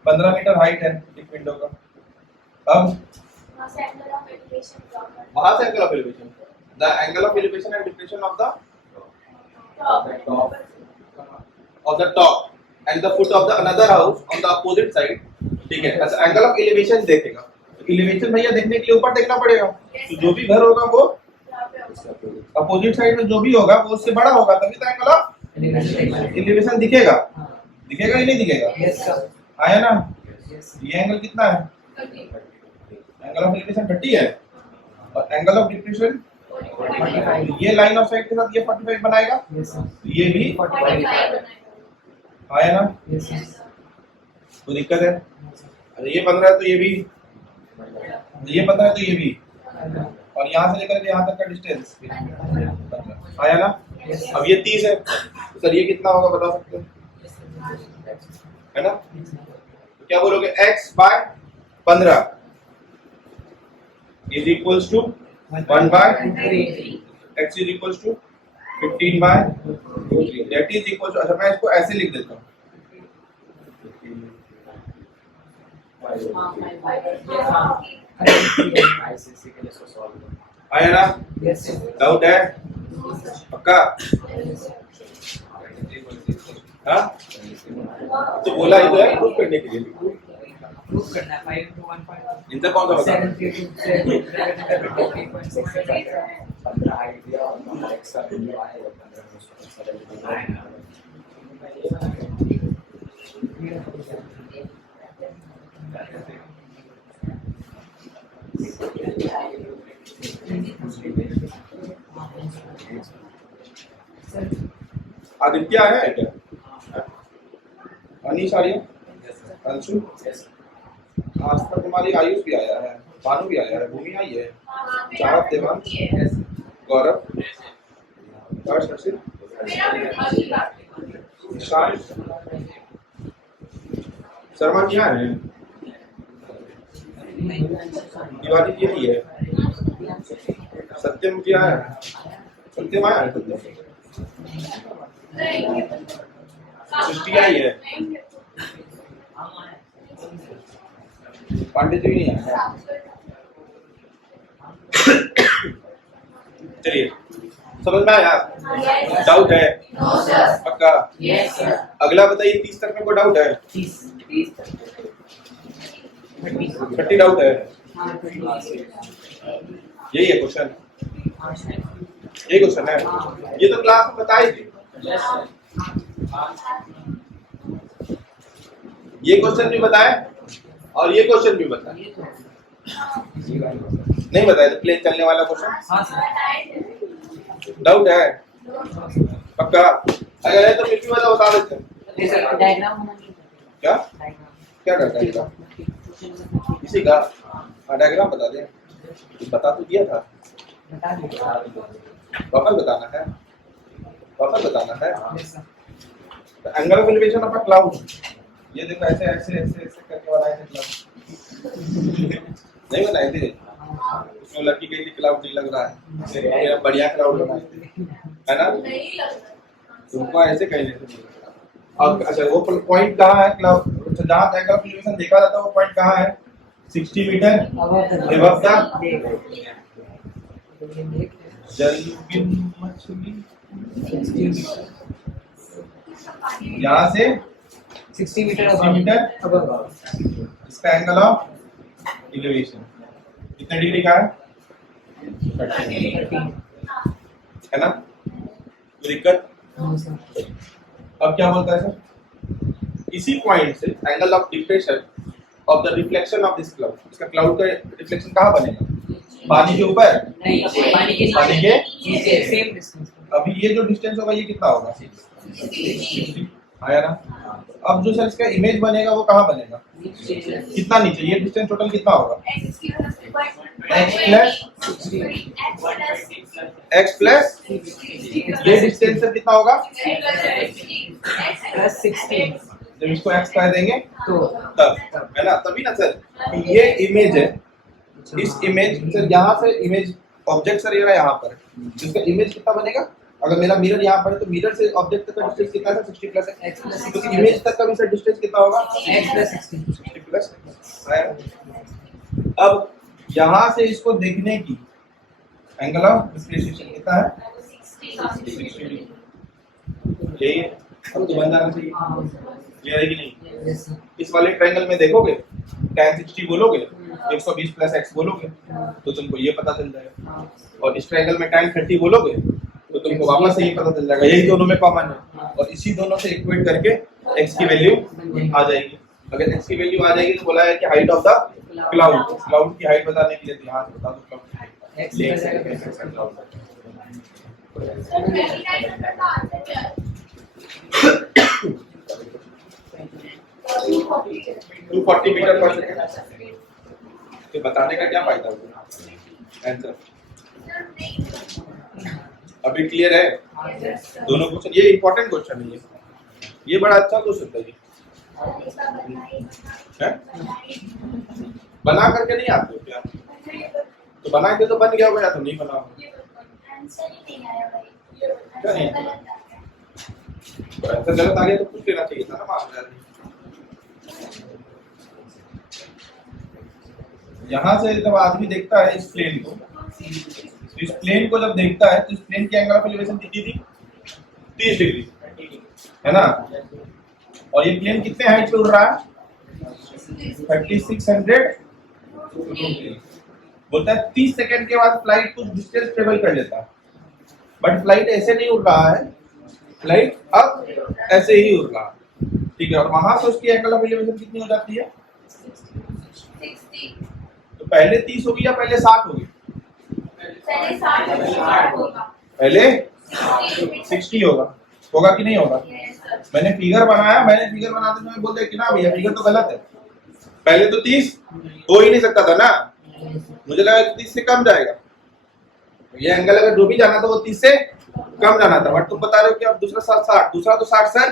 15 मीटर हाइट है एक विंडो का अब वहां से angle of elevation the angle of elevation and depression of the top and the foot of the another house on the opposite side ठीक है ऐसा एंगल ऑफ एलिवेशन देखेगा एलिवेशन भैया देखने के लिए ऊपर देखना पड़ेगा तो जो भी घर होगा वो अपोजिट साइड में जो भी होगा वो उससे बड़ा होगा तभी तो एंगल ऑफ एलिवेशन दिखेगा दिखेगा कि नहीं दिखेगा यस सर आया ना ये एंगल कितना है एंगल ऑफ एलिवेशन 30 है और एंगल ऑफ डिप्रेशन 45 ये लाइन ऑफ साइड के साथ ये 45 बनाएगा यस सर ये भी आया ना यस सर कोई दिक्कत है अरे ये 15 है तो ये भी ये 15 है तो ये भी और यहाँ से लेकर के यहाँ तक का डिस्टेंस आया ना अब ये 30 है तो सर ये कितना होगा बता सकते हो है ना तो क्या बोलोगे x by 15 is equals to 1 by x is equals to 15 by 3 that is equal to अच्छा मैं इसको ऐसे लिख देता हूँ आया ना यस सर डाउट है पक्का हाँ तो बोला ही तो है प्रूफ करने के लिए प्रूफ करना है 5 into 1.7 इनसे कौन सा बता सर आदित्य आया है क्या अनीश आ रही है अंशु आज तक हमारी आयुष भी आया है भानु भी आया है भूमि आई है चारक देवांश गौरव शशि ईशान शर्मा जी आए हैं दिवाली जी आई है सत्यम जी आया है सत्यम आया है सत्यम सृष्टि आई है पांडे जी नहीं आया चलिए समझ में आया डाउट है पक्का अगला बताइए 30 तक में कोई डाउट है 30 डाउट है यही है क्वेश्चन यही क्वेश्चन है ये तो क्लास में बताए थे ये क्वेश्चन भी बताए और ये क्वेश्चन भी बताए नहीं बताया तो प्लेन चलने वाला क्वेश्चन डाउट है पक्का अगर है तो फिर भी बता देते हैं डायग्राम क्या क्या करता है इसी का डायग्राम बता दे बता तो दिया था वापस बताना है वापस बताना है angle of elevation of a cloud ये देखो ऐसे ऐसे ऐसे ऐसे करके बनाए थे क्लाउड नहीं बनाए थे उसमें लड़की गई थी क्लाउड नहीं लग रहा है मेरा बढ़िया क्लाउड बनाए थे है ना तुमको ऐसे कहने थे और अच्छा वो पॉइंट कहाँ है क्लाउड जहाँ एंगल ऑफ एलिवेशन देखा जाता है वो पॉइंट कहाँ है 60 मीटर above the जलबिन मछली, यहाँ से 60 मीटर 60 मीटर above. इसका एंगल ऑफ एलिवेशन कितने डिग्री का है? 30. है ना? कोई दिक्कत? हाँ सर. अब क्या बोलता है सर? इसी पॉइंट से angle of depression of the reflection of this cloud, इसका क्लाउड का रिफ्लेक्शन कहाँ बनेगा? पानी के ऊपर, नहीं, पानी के पानी के नीचे सेम डिस्टेंस. अभी ये जो डिस्टेंस होगा ये कितना होगा? 60 आया ना? अब जो सर इसका इमेज बनेगा वो कहाँ बनेगा? कितना नीचे? ये डिस्टेंस टोटल कितना होगा? x प्लस ये डिस्टेंस सर कितना होगा? प्लस 16. जब इसको x कह देंगे तो तब, है ना? तभी ना सर ये इमेज है, इस इमेज सर यहाँ से इमेज ऑब्जेक्ट सर ये रहा यहाँ पर, जिसका इमेज कितना बनेगा? अगर मेरा मिरर यहाँ पर है तो मिरर से ऑब्जेक्ट तक का डिस्टेंस कितना है? 60 प्लस x प्लस तो इमेज तक का भी सर डिस्टेंस कितना होगा? x plus 16. 60 प्लस। अब यहाँ से इसको देखने की एंगल ऑफ डिफ्रेंशिएशन कितना है? यही है। अब तो बन जाना चाहिए, ये है कि नहीं? Yes sir. इस वाले ट्रायंगल में देखोगे tan 60 बोलोगे 120 प्लस x बोलोगे तो तुमको ये पता चल जाएगा, और इस ट्रायंगल में tan 30 बोलोगे तो तुमको वापस से ये पता चल जाएगा, यही दोनों में कॉमन है, और इसी दोनों से इक्वेट करके x की वैल्यू आ जाएगी। अगर x की वैल्यू आ जाएगी तो बोला है कि height of the cloud, cloud की हाइट बताने के लिए तो यहाँ से बता दो cloud X plus cloud 240 metre per second. तो बताने का क्या फायदा होगा? आंसर अभी क्लियर है? दोनों क्वेश्चन, ये इंपॉर्टेंट क्वेश्चन है, ये बड़ा अच्छा क्वेश्चन है। है? बना करके नहीं आते हो क्या? तो बना के तो बन गया होगा, या तो नहीं बना होगा। क्या नहीं? आंसर गलत आ गया तो पूछ लेना चाहिए था ना मार्क्स। यहाँ से जब आदमी देखता है इस प्लेन को, इस प्लेन को जब देखता है तो इस प्लेन की एंगल ऑफ एलिवेशन कितनी थी? 30 डिग्री, है ना? और ये प्लेन कितने हाइट पे उड़ रहा है? 3600। बोलता है 30 सेकंड के बाद फ्लाइट कुछ डिस्टेंस ट्रेवल कर लेता है, बट फ्लाइट ऐसे नहीं उड़ रहा है, फ्लाइट अब ऐसे ही उड़ रहा है, ठीक है? और वहां से उसकी एंगल ऑफ एलिवेशन कितनी हो जाती है? 60। तो पहले 30 होगी या पहले 60 होगी? पहले 60 होगा, पहले 60 होगा, होगा कि नहीं होगा? मैंने फिगर बनाया, मैंने फिगर बनाते समय बोल दिया कि ना भैया फिगर तो गलत है, पहले तो 30 हो ही नहीं सकता था ना, मुझे लगा 30 से कम जाएगा, ये एंगल अगर जो भी जाना था वो 30 से कम जाना था, बट तुम बता रहे हो कि अब दूसरा 60, दूसरा तो 60 सर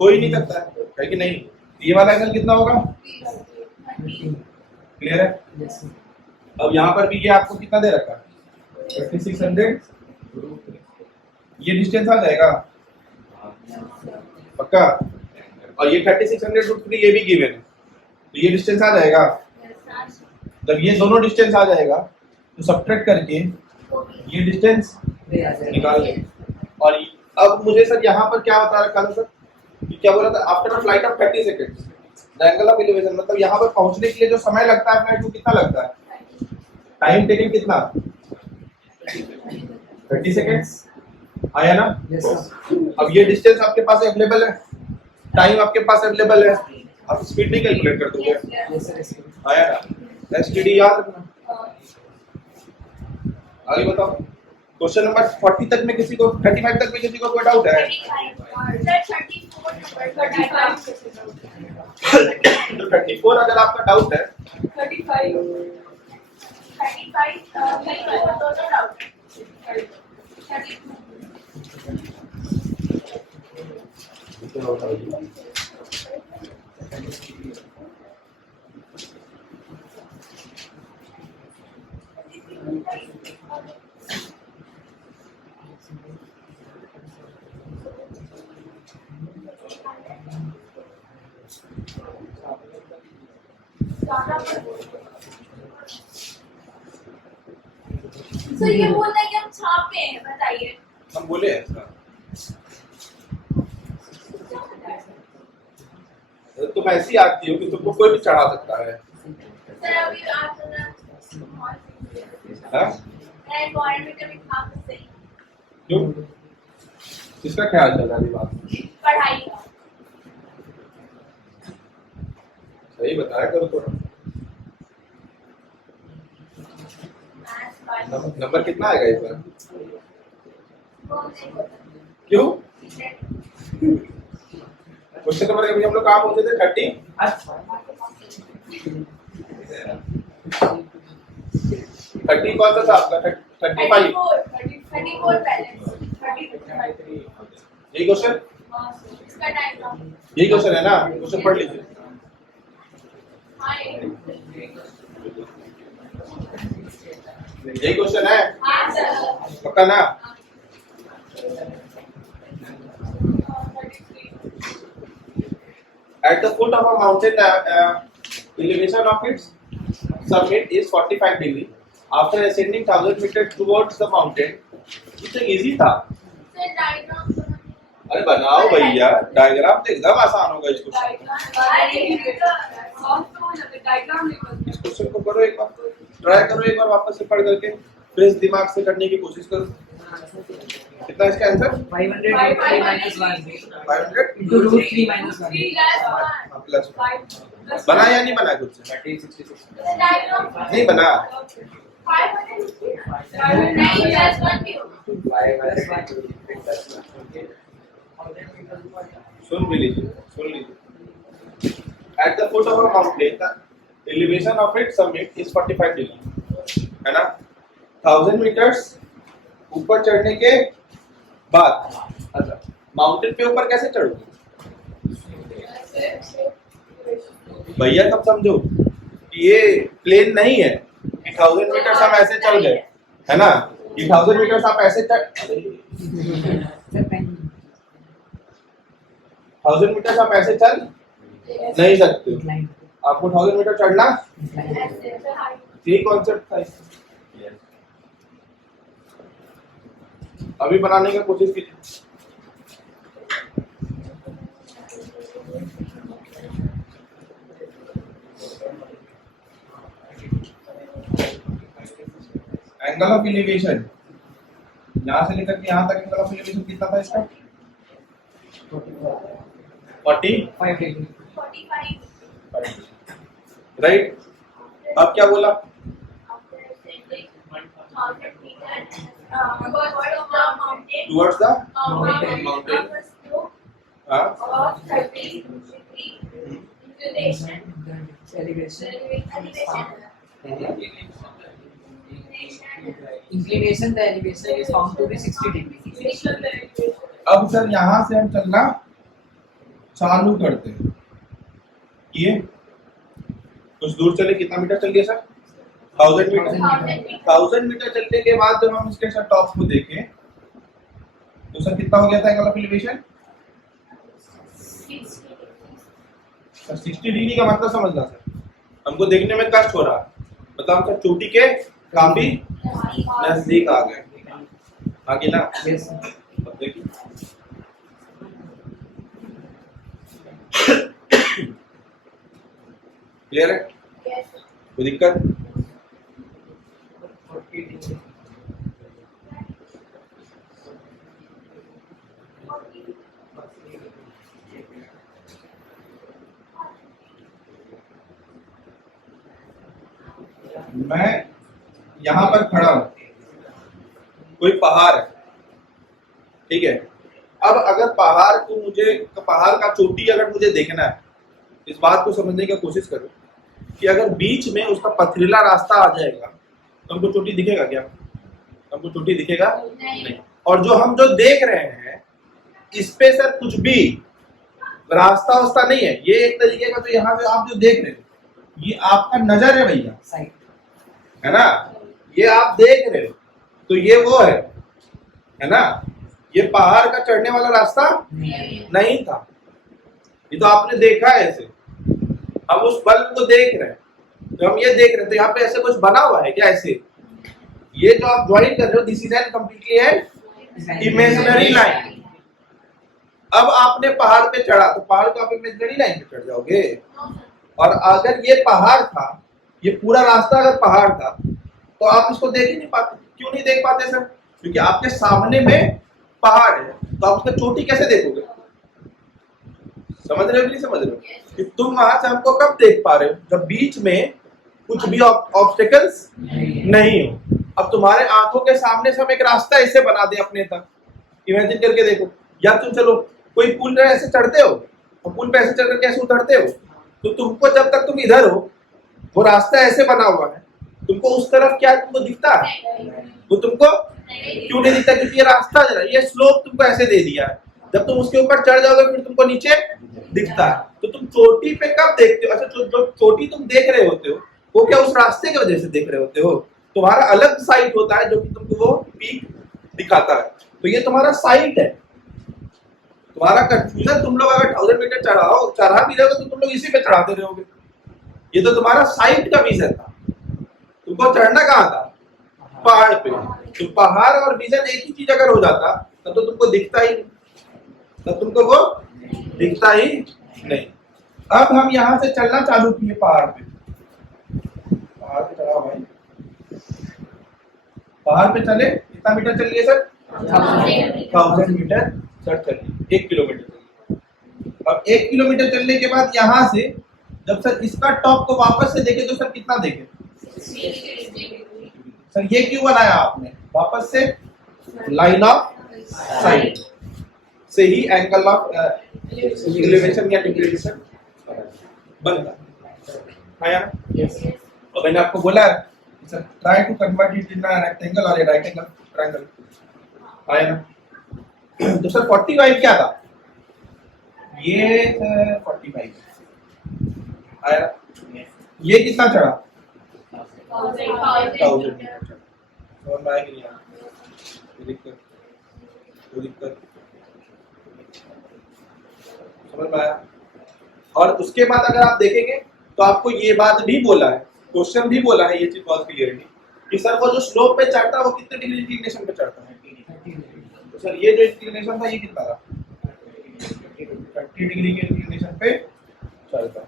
हो ही नहीं सकता है कि नहीं? ये वाला एंगल कितना होगा? क्लियर है? Yes sir. अब यहाँ पर भी ये आपको कितना दे रखा है? 3600। ये डिस्टेंस आ जाएगा पक्का, और ये 3600√3 ये भी गिवन है, तो ये डिस्टेंस आ जाएगा। जब ये दोनों डिस्टेंस आ जाएगा तो सब्ट्रैक्ट करके ये डिस्टेंस ये आ जाएगा. निकाल लेंगे। और अब मुझे सर यहाँ पर क्या बता रखा था सर? कि क्या बोला था? After a flight of 30 seconds the angle of elevation, मतलब यहाँ पर पहुंचने के लिए जो समय लगता है फ्लाइट को कितना लगता है? टाइम टेकन कितना? 30 सेकंड्स। आया ना? Yes sir. अब ये डिस्टेंस आपके पास अवेलेबल है, टाइम आपके पास अवेलेबल है, आप स्पीड नहीं कैलकुलेट कर दोगे? Yes sir. Yes sir. आया ना? एसटीडी याद रखना। आगे बताओ, क्वेश्चन नंबर 40 तक में किसी को, 35 तक में किसी को कोई डाउट है? तो 34 अगर आपका डाउट है, 35 दोनों डाउट है। 32 ज्यादा सर ये बोलना है कि हम छापे हैं, बताइए। हम बोले ऐसा तुम ऐसी आती हो कि तुमको कोई भी चढ़ा सकता है। सर अभी आप हाँ? मैं गवर्नमेंट में काम सही क्यों? किसका ख्याल चल रहा है अभी बात? पढ़ाई का। सही बताया करो थोड़ा। नंबर कितना आएगा इस बार? क्यों? क्वेश्चन नंबर कभी हम लोग कहाँ पहुंचे थे? 30? 30 कौन सा था आपका? 35? 34 बैलेंस 35 यही क्वेश्चन? इसका टाइम था। यही क्वेश्चन है ना? क्वेश्चन पढ़ लीजिए। हाँ यही क्वेश्चन है? हाँ सर। पक्का ना? At the foot of a mountain, elevation of its summit is 45 degree. After ascending 1000 meters towards the mountain, ये तो easy था। सर डायग्राम अरे बनाओ भैया, डायग्राम तो एकदम आसान होगा इस क्वेश्चन। इस क्वेश्चन को करो एक बार, ट्राई करो एक बार वापस से पढ़ करके, फ्रेश दिमाग से करने की कोशिश करो। कितना इसका answer? 500 minus 1 500 into root 3 minus 1. Plus बना या नहीं बना कुछ? 30, 66. नहीं बना। 550 नहीं प्लस 1 भी होगा। सुन भी लीजिए, सुन लीजिए। At the foot of a mountain, the elevation of its summit is 45 degree, है ना? 1000 meters ऊपर चढ़ने के बाद, अच्छा, माउंटेन पे ऊपर कैसे चढ़ोगे? भैया तब समझो कि ये प्लेन नहीं है। 1000 मीटर्स हम ऐसे चल गए, है ना? 1000 मीटर्स आप ऐसे चढ़, 1000 मीटर्स आप ऐसे चल नहीं सकते हो। Incline. आपको 1000 मीटर चढ़ना, यही कॉन्सेप्ट था। अभी बनाने की कोशिश कीजिए। एंगल ऑफ एलिवेशन यहां से लेकर के यहां तक एंगल ऑफ एलिवेशन कितना था इसका? 40 5 degree. 45 राइट। अब क्या बोला? Towards the mountain. हाँ, Inclination, the elevation is found to be 60 degree. अब सर यहां से हम चलना चालू करते हैं। ये कुछ दूर चले, कितना मीटर चल लिया सर? 1000 मीटर। 1000 मीटर चलने के बाद जब हम इसके सर टॉप को देखें तो सर कितना हो गया था एंगल ऑफ एलिवेशन? 60 डिग्री का मतलब समझना सर, हमको देखने में कष्ट हो रहा, मतलब हम सर चोटी के काफी नजदीक आ गए। आगे ना? Yes. अब देखिए क्लियर है? कोई दिक्कत? 40 degree. मैं यहाँ पर खड़ा हूँ, कोई पहाड़ है, ठीक है? अब अगर पहाड़ को मुझे, पहाड़ का चोटी अगर मुझे देखना है, इस बात को समझने की कोशिश करो कि अगर बीच में उसका पथरीला रास्ता आ जाएगा तो हमको चोटी दिखेगा क्या? हमको चोटी दिखेगा नहीं। और जो हम जो देख रहे हैं इस पे सर कुछ भी रास्ता वास्ता नहीं है, ये एक तरीके का, तो यहाँ पे आप जो देख रहे हो ये आपका नजर है भैया, Side. है ना? ये आप देख रहे हो तो ये वो है ना? ये पहाड़ का चढ़ने वाला रास्ता नहीं था, ये तो आपने देखा है ऐसे। हम उस बल्ब को देख रहे हैं, तो हम ये देख रहे हैं, तो यहाँ पे ऐसे कुछ बना हुआ है क्या? ऐसे ये जो आप ज्वाइन कर रहे हो this is an completely an imaginary line. अब आपने पहाड़ पे चढ़ा तो पहाड़ को आप इमेजिनरी लाइन पे चढ़ जाओगे। और अगर ये पहाड़ था, ये पूरा रास्ता अगर पहाड़ था तो आप इसको देख ही नहीं पाते। क्यों नहीं देख पाते सर? क्योंकि आपके सामने में पहाड़ है, तो आप उसका चोटी कैसे देखोगे? समझ रहे हो कि नहीं समझ रहे हो? कि तुम वहां से हमको कब देख पा रहे हो? जब बीच में कुछ भी ऑब्स्टेकल्स नहीं हो। अब तुम्हारे आंखों के सामने से हम एक रास्ता ऐसे बना दे अपने तक, इमेजिन करके देखो। या तुम चलो कोई पुल पे ऐसे चढ़ते हो और पुल पे ऐसे चढ़कर कैसे उतरते हो, तो तुमको जब तक तुम इधर हो वो रास्ता ऐसे बना हुआ है, तुमको उस तरफ क्या तुमको दिखता है? वो तुमको क्यों नहीं दिखता? क्योंकि ये रास्ता जरा ये स्लोप तुमको ऐसे दे दिया है। जब तुम उसके ऊपर चढ़ जाओगे फिर तुमको नीचे दिखता है। तो तुम चोटी पे कब देखते हो? अच्छा, जो चोटी तुम देख रहे होते हो वो क्या उस रास्ते की वजह से देख रहे होते हो? तुम्हारा अलग साइट होता है जो कि तुमको वो पीक दिखाता है। तो ये तुम्हारा साइट है। तुम्हारा कंफ्यूजन, तुम लोग अगर 1000 मीटर चढ़ा भी रहोगे तो तुम लोग इसी पे चढ़ाते रहोगे। ये तो तुम्हारा साइट का विजन था। तुमको चढ़ना कहाँ था? पहाड़ पे। तो पहाड़ और विजन एक ही चीज अगर हो जाता तब तो तुमको दिखता ही नहीं, तब तुमको वो दिखता ही नहीं। अब हम यहाँ से चलना चालू किए पहाड़ पे। पहाड़ पे चढ़ाओ भाई। पहाड़ पे चले, कितना मीटर चल लिए सर? 1000 मीटर सर चलिए, 1 किलोमीटर चलिए। अब 1 किलोमीटर चलने के बाद यहाँ से जब सर इसका टॉप को वापस से देखे तो सर कितना देखे? सर ये क्यों बनाया आपने? वापस से लाइन ऑफ साइट से ही एंगल ऑफ एलिवेशन या डिक्लेरेशन बनता है। और मैंने आपको बोला है sir try to convert it in rectangle और राइट एंगल ट्रायंगल, आया ना? तो सर 45 क्या था? ये 45 आया ना? ये कितना चढ़ा? 1000 मीटर। समझ में आया कि नहीं आया? दिक्कत समझ में आया? और उसके बाद अगर आप देखेंगे तो आपको ये बात भी बोला है, क्वेश्चन भी बोला है, ये चीज बहुत क्लियरली कि सर वो जो स्लोप पे चढ़ता है वो कितने डिग्री इंक्लिनेशन पे चढ़ता है? तो सर ये जो इंक्लिनेशन था ये कितना था? 30 डिग्री के इंक्लिनेशन पे चलता है।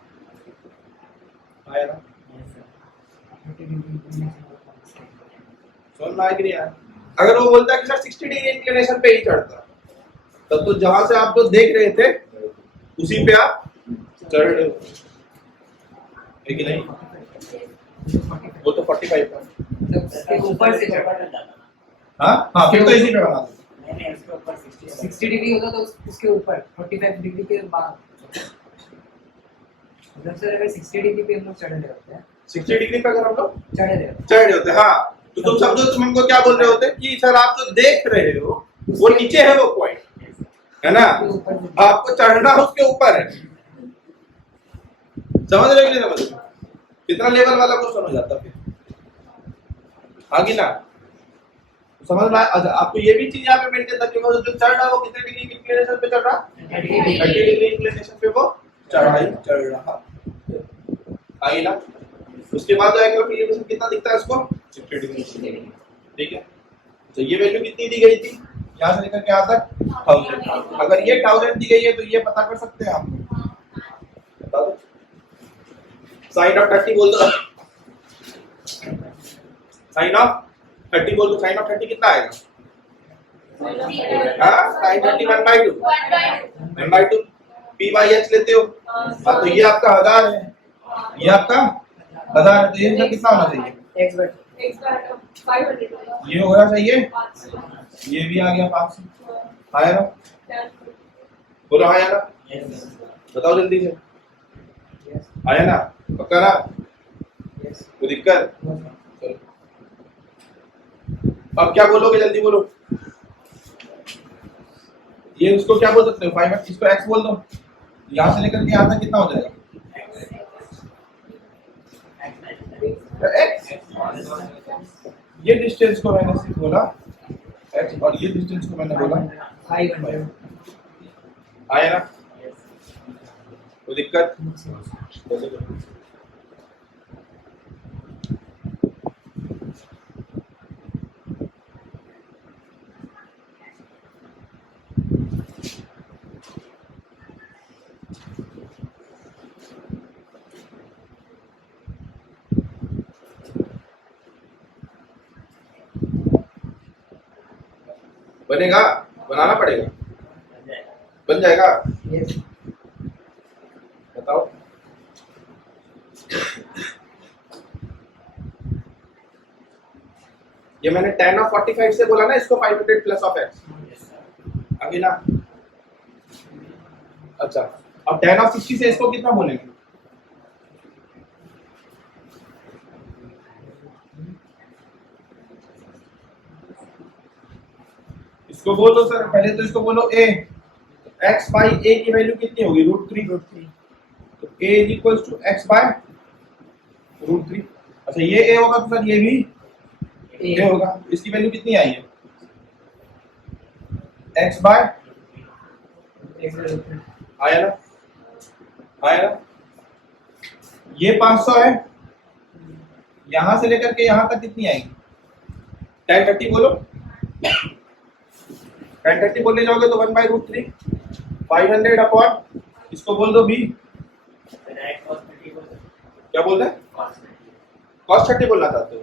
आया ना? समझ में आया कि नहीं आया? अगर वो बोलता है कि सर 60 डिग्री इंक्लिनेशन पे ही चढ़ता, तब तो जहां से आप जो देख रहे थे उसी पे आप चढ़ रहे हो, है कि नहीं? वो तो 45 था। ऊपर से हाँ फिर तो इसी पे बना दो। 60 डिग्री होता तो उसके ऊपर 45 डिग्री के बाद। मतलब सर अगर 60 डिग्री पे हम लोग चढ़ रहे होते हैं, 60 डिग्री पे अगर हम लोग चढ़ रहे होते, हाँ, तो तुम समझो तुम हमको क्या बोल रहे होते कि सर आप जो देख रहे हो वो नीचे है वो पॉइंट, है ना? आपको चढ़ना उसके ऊपर है। समझ रहे हो कि नहीं समझ रहे? कितना लेवल वाला क्वेश्चन हो जाता फिर, आगे ना? समझ में? अच्छा, आपको ये भी चीज यहाँ पे मेंटेन रखिए, जो चढ़ रहा है वो कितने डिग्री इंक्लिनेशन पे चढ़ रहा? 30 डिग्री इंक्लिनेशन पे वो चढ़ रहा। आगे ना? उसके बाद जो एंगल ऑफ एलिवेशन कितना दिखता है उसको? 60 डिग्री। ठीक है? तो ये वैल्यू कितनी दी गई थी? यहाँ से लेकर के यहाँ तक 1000। अगर ये 1000 दी गई है तो ये पता कर सकते हैं आप? बता दो। साइन ऑफ 30 बोल दो। साइन ऑफ 30 बोल दो। साइन ऑफ 30 कितना आएगा? हाँ, साइन 30 1/2 पी बाई एच लेते हो। हाँ, तो ये आपका 1000 है, ये आपका 1000 है, तो ये मतलब कितना होना चाहिए? ये होना चाहिए, ये भी आ गया 500। आया ना? बोलो आया ना? बताओ जल्दी से। आया ना? पक्का ना? कोई दिक्कत? अब क्या बोलोगे? जल्दी बोलो। ये उसको क्या बोल सकते हो? 5x, इसको x बोल दो। यहाँ से लेकर के यहाँ तक कितना हो जाएगा? x। ये डिस्टेंस को मैंने सिर्फ बोला x, और ये डिस्टेंस को मैंने बोला 500। आया ना? कोई दिक्कत? बनेगा, बनाना पड़ेगा, बन जाएगा। बन जाएगा। Yes. बताओ। ये मैंने tan of 45 से बोला ना, इसको 500 plus of x Yes, sir. अभी ना। अच्छा, अब tan of 60 से इसको कितना बोलेंगे? इसको बोलो सर, पहले तो इसको बोलो a, x बाई a की वैल्यू कितनी होगी? √3। तो a is equal to x by √3। अच्छा ये a होगा तो सर ये भी a होगा। इसकी वैल्यू कितनी आई है? x बाय आया ना, आया ना। ये 500 है, यहां से लेकर के यहां तक कितनी आएगी? tan 30 बोलो, tan 30 बोलने जाओगे तो 1 बाई √3 500 अपॉन इसको बोल दो b। Direct cost 30 बोल दो। क्या बोल रहे हैं? Cost 30। cos 30 बोलना चाहते हो?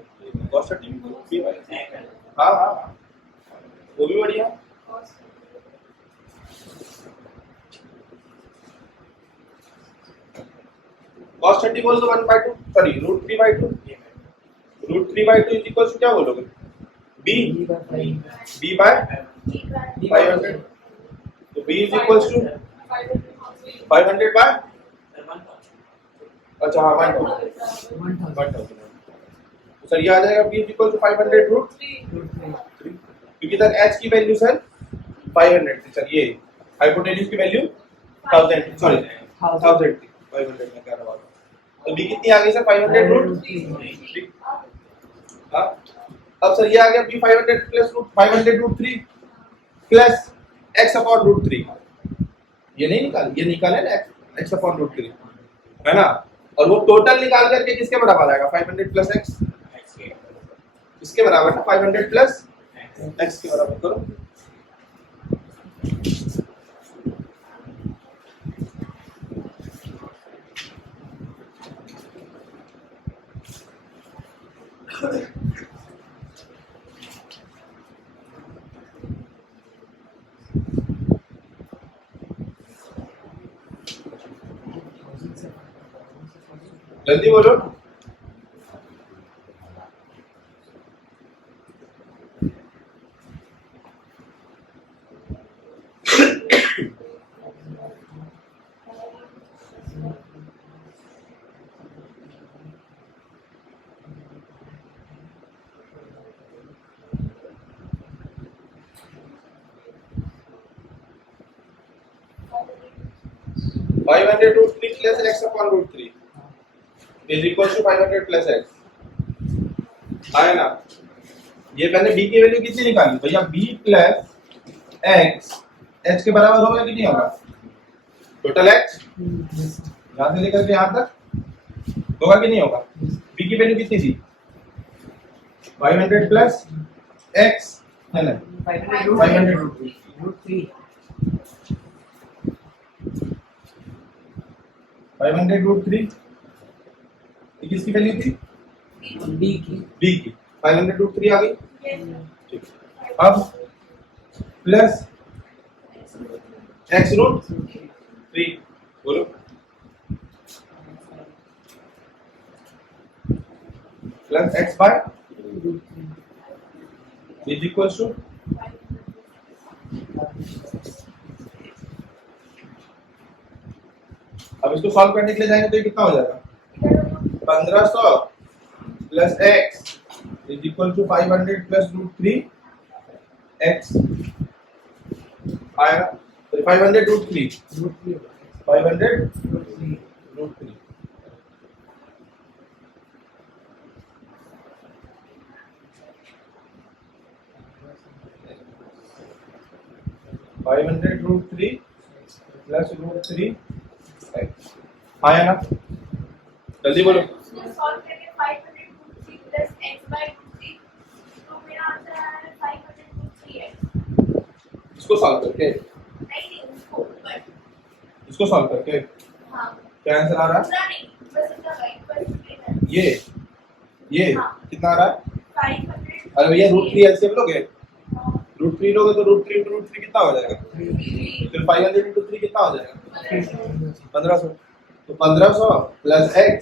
cos 30 भी बोलो b बाई। Direct कर दो। हाँ हाँ हाँ, वो भी बढ़िया। cos 30 बोल दो 1 by 2, sorry √3 by 2। √3 by 2 is equal to क्या बोलोगे? b b by 500। तो b is equal to 500 by, Sir, 1,000। अच्छा हाँ 1000। तो सर ये आ जाएगा b इज इक्वल टू 500 √3, क्योंकि सर h की वैल्यू सर 500 थी सर, ये हाइपोटेन्यूज की वैल्यू 1000, सॉरी 1000 थी, 500 में क्या रहा। तो b कितनी आ गई सर? 500 √3। हाँ, अब सर ये आ गया b 500 plus 500 √3 plus x upon √3। ये नहीं निकाल, ये निकाले ना x अपॉन √3, है ना। और वो टोटल निकाल करके किसके बराबर आएगा? 500 प्लस x, इसके बराबर ना, 500 प्लस x के बराबर करो। जल्दी बोलो। Five hundred √3 plus x upon √3 is equal to 500 plus x, आया ना। ये मैंने b की वैल्यू कितनी निकाली भैया? b प्लस x h के बराबर होगा कि नहीं होगा? टोटल x यहां से लेकर के यहां तक होगा कि नहीं होगा? b की वैल्यू कितनी थी? 500 प्लस x है ना, 500 √3 500 √3 किसकी वैल्यू थी? B की b की 500 √3 आ गई। ठीक, अब प्लस x √3 बोलो, plus x by is equal to अब इसको सॉल्व करने के लिए जाएंगे तो ये कितना हो जाएगा? 1500 plus x is equal to 500 plus √3 x आएगा। तो 500 √3 500 √3 500 √3 प्लस √3 x आया ना। जल्दी बोलो। सॉल्व करके 500 √3 प्लस x बाय √3, तो मेरा आंसर आ रहा है 500 √3x। इसको सॉल्व करके, नहीं उसको बट इसको सॉल्व करके हाँ क्या आंसर आ रहा है? पूरा नहीं, बस इसका राइट पर स्प्लिट है। ये हाँ। कितना आ रहा है? 500 अरे भैया √3 एलसीएम लोगे, रूट 3 लोगे तो रूट 3 into रूट 3 कितना हो जाएगा? फिर 500 into 3 कितना हो जाएगा? 1500। तो 1500 प्लस x,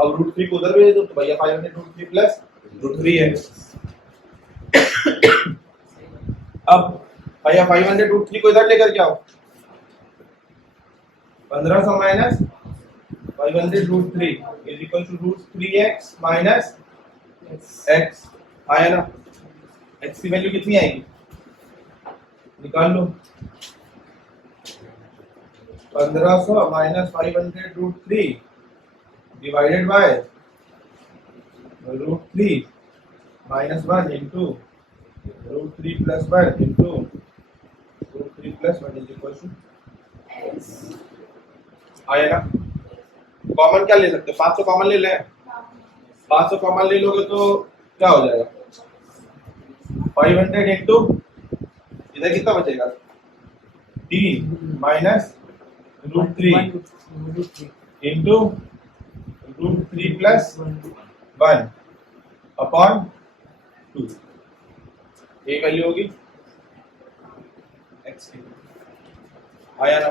अब रूट 3 को उधर भेज दो तो भैया 500 रूट 3 प्लस रूट 3 है। अब भैया 500 रूट 3 को इधर लेकर के आओ, 1500 minus 500 root 3 is equal to root 3x minus x। आया ना? x की वैल्यू कितनी आएगी? निकाल लो। 1500 minus 500 root 3 divided by root 3 minus 1 into root 3 plus 1 into root 3 plus 1 is equal to. आया ना? कॉमन क्या ले सकते हो? 500 कॉमन ले लें। 500 कॉमन ले लोगे तो क्या हो जाएगा? 500 इंटू इधर कितना बचेगा? 3 minus root 3 into root 3 plus 1 upon 2। ये वैल्यू होगी x की। आया ना?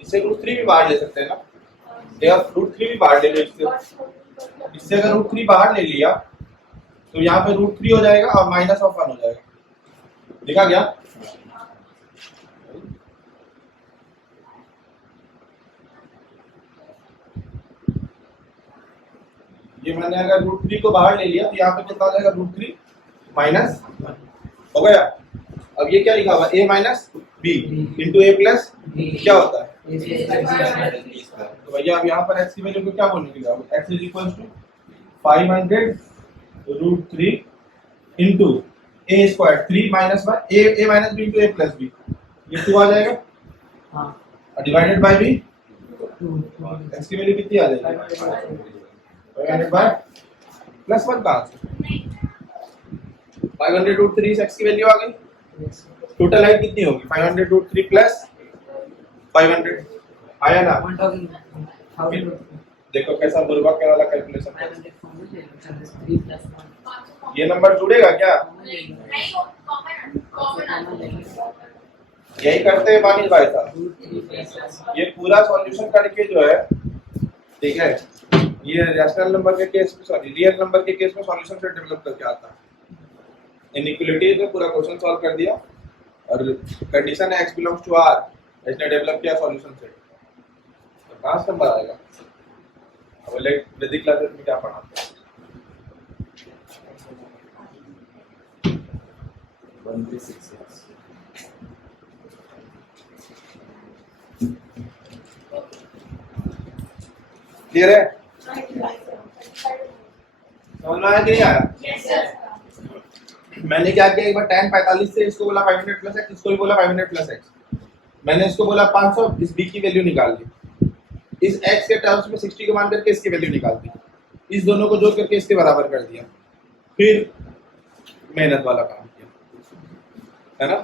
इससे रूट 3 भी बाहर ले सकते हैं ना? अगर रूट 3 भी बाहर ले लो इससे अगर रूट 3 बाहर ले लिया तो यहाँ पे रूट 3 हो जाएगा और माइनस ऑफ 1 हो जाएगा। देखा क्या? ये मैंने अगर रूट 3 को बाहर ले लिया तो यहाँ पे कितना हो जाएगा? रूट 3 माइनस हो गया। अब ये क्या लिखा हुआ? a minus b into a plus क्या होता है? तो भैया अब यहाँ पर x की वैल्यू को क्या बोलने के लिए? x is equal to 500 root 3 into a square 3 minus 1 a minus b into a plus b, ये 2 आ जाएगा। हाँ, डिवाइडेड बाय बी, x की वैल्यू कितनी आ जाएगी? 500 बाय प्लस 1 कहाँ से? 500 रूट 3 x की वैल्यू आ गई। टोटल हाइट कितनी होगी? 500 रूट 3 प्लस 500। आया ना? 1000 देखो कैसा बुर्बक के वाला कैलकुलेशन है। ये नंबर जुड़ेगा क्या? यही करते हैं मानिश भाई साहब। ये पूरा सॉल्यूशन करके जो है, ठीक है, ये रैशनल नंबर के केस में, सॉरी रियल नंबर के केस में सॉल्यूशन सेट डेवलप करके आता है। इनइक्वालिटी में पूरा क्वेश्चन सॉल्व कर दिया और कंडीशन है x बिलोंग्स टू r, इसने डेवलप किया सॉल्यूशन सेट। तो कहाँ से नंबर आएगा? अब बेसिक क्लासेस में क्या पढ़ाते हैं? 1366 क्लियर है? समझ में आया कि नहीं आया? मैंने क्या किया, एक बार tan 45 से इसको बोला 500 प्लस x, इसको भी बोला 500 प्लस x। मैंने इसको बोला 500, इस b की वैल्यू निकाल दी, इस x के टर्म्स में 60 को मान करके इसकी वैल्यू निकाल दी, इस दोनों को जोड़ करके इसके बराबर कर दिया, फिर मेहनत वाला काम किया, है ना?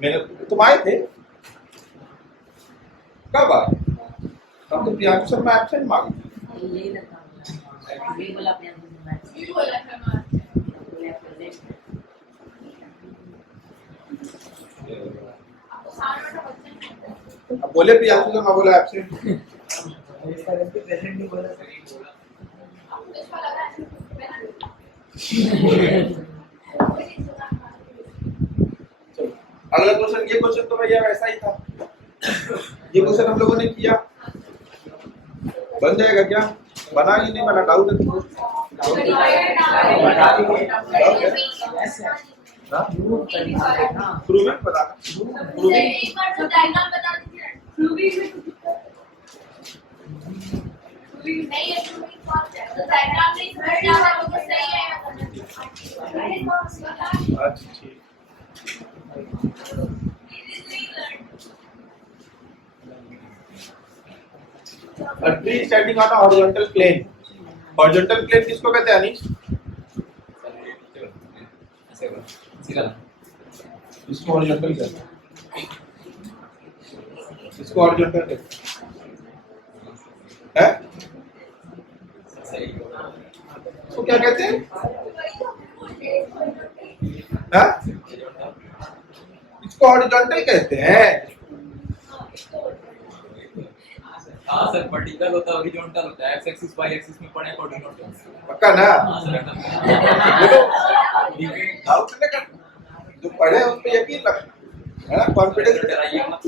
मेहनत तुम आए थे कब आए? हम तो प्रियांशु शर्मा एब्सेंट मांगे। यही लगता है ये वाला अपने अब बोले प्रियांशु शर्मा बोला एब्सेंट। अगला क्वेश्चन, ये क्वेश्चन तो भैया वैसा ही था, ये क्वेश्चन हम लोगों ने किया, बन जाएगा क्या? बना ही नहीं बना, डाउट है तो प्रूविंग बता, प्रूविंग अच्छा ठीक। A tree standing on a horizontal plane. Horizontal plane किसको कहते हैं अनीश? इसको horizontal कहते हैं, इसको horizontal कहते हैं। है? तो क्या कहते हैं? हाँ? इसको हॉरिजॉन्टल कहते हैं। हाँ सर, वर्टिकल होता है, हॉरिजॉन्टल होता है, एक्स एक्सिस वाई एक्सिस में पड़े हॉरिजॉन्टल। पक्का ना? हाँ सर, बोलो, डाउट नहीं करना, जो पढ़े हैं उस पे यकीन रखना, है ना? कॉन्फिडेंस डराइए मत।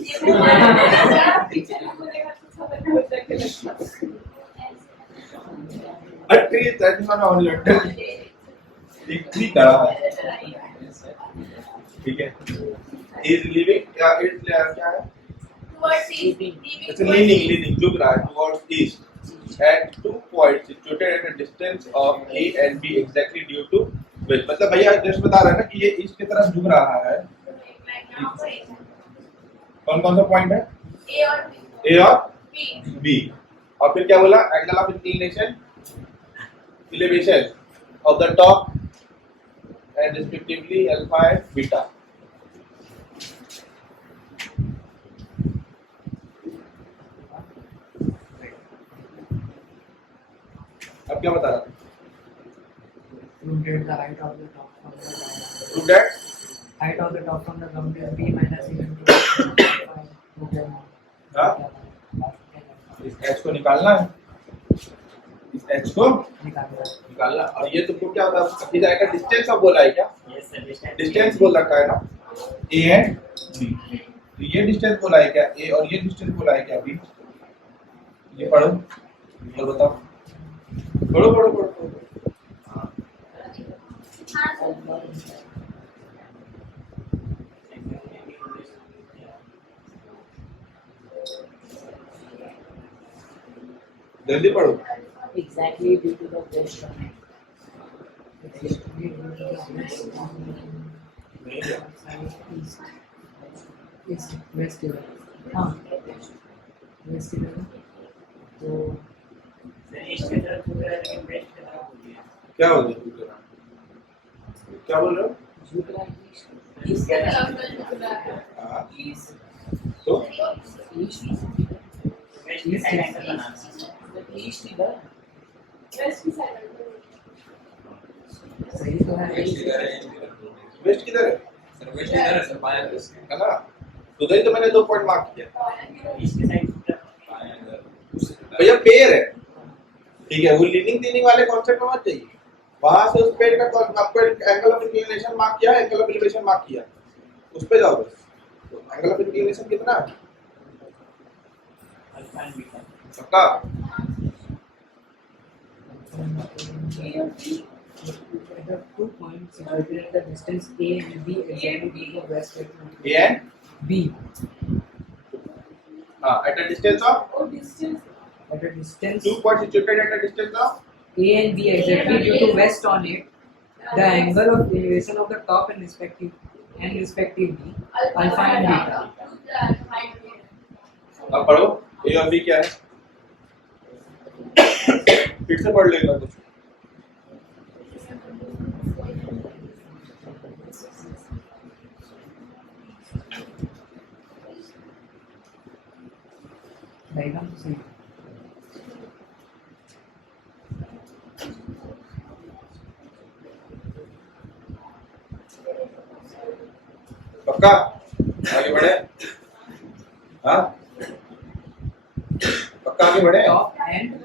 A tree that is not horizontal, एक ट्री खड़ा है, ठीक है? Is living, क्या है? Towards east. It's leaning, झुक रहा है towards east at 2 points situated at a distance of A and B exactly due to which, मतलब भैया जस्ट बता रहा है ना कि ये ईस्ट की तरफ झुक रहा है। कौन सा पॉइंट है? A और B. A और B. B, और फिर क्या बोला? Angle of inclination, elevation of the top and respectively alpha and beta. अब क्या बता रहा था? Prove that the height of the top from the ground. Prove that Height of the top from the ground is b minus e into हो गया ना? हाँ? इस h को निकालना है, इस h को निकालना, और ये तुमको क्या होता है? इधर का डिस्टेंस अब बोला है क्या? Yes, sir, distance. डिस्टेंस बोल रखा है ना, a एंड b, तो ये डिस्टेंस बोला है क्या? a, और ये डिस्टेंस बोला है क्या? b। ये पढ़ो और बताओ, पढ़ो। जल्दी पढ़ो। Exactly due to the west on it. Exactly due to the west on east west इधर, हाँ west इधर, तो Sir, east की तरफ झुक रहा है लेकिन west की तरफ हो गया। क्या हो गया? क्या बोल रहे हो? झुक रहा है East की तरफ हाँ, east तो east west की side angle बनाना है। east इधर सही तो है। वेस्ट किधर है? सर वेस्ट इधर है सर, बायां इधर। है ना? तो उधर ही तो मैंने 2 पॉइंट मार्क किया। East की side झुक रहा है। बायां इधर। भैया पेड़ है, ठीक है? वो लीनिंग वाले कॉन्सेप्ट में मत जाइए। वहां से उस पेड़ का आपको एंगल ऑफ इंक्लिनेशन मार्क किया, एंगल ऑफ एलिवेशन मार्क किया, उस पे जाओ बस। एंगल ऑफ इंक्लिनेशन कितना है? Alpha and beta. पक्का? The 2 points situated at the distance A and B exactly due to the west A and B at a distance of at a distance 2 points situated at a distance of A and B exactly due to west on it. The angle of elevation of the top and respectively alpha and beta. अब पढ़ो A और B क्या है? फिर से पढ़ लेना कुछ। Diagram तो सही है। पक्का? आगे बढ़े? हाँ? पक्का आगे बढ़े? Top and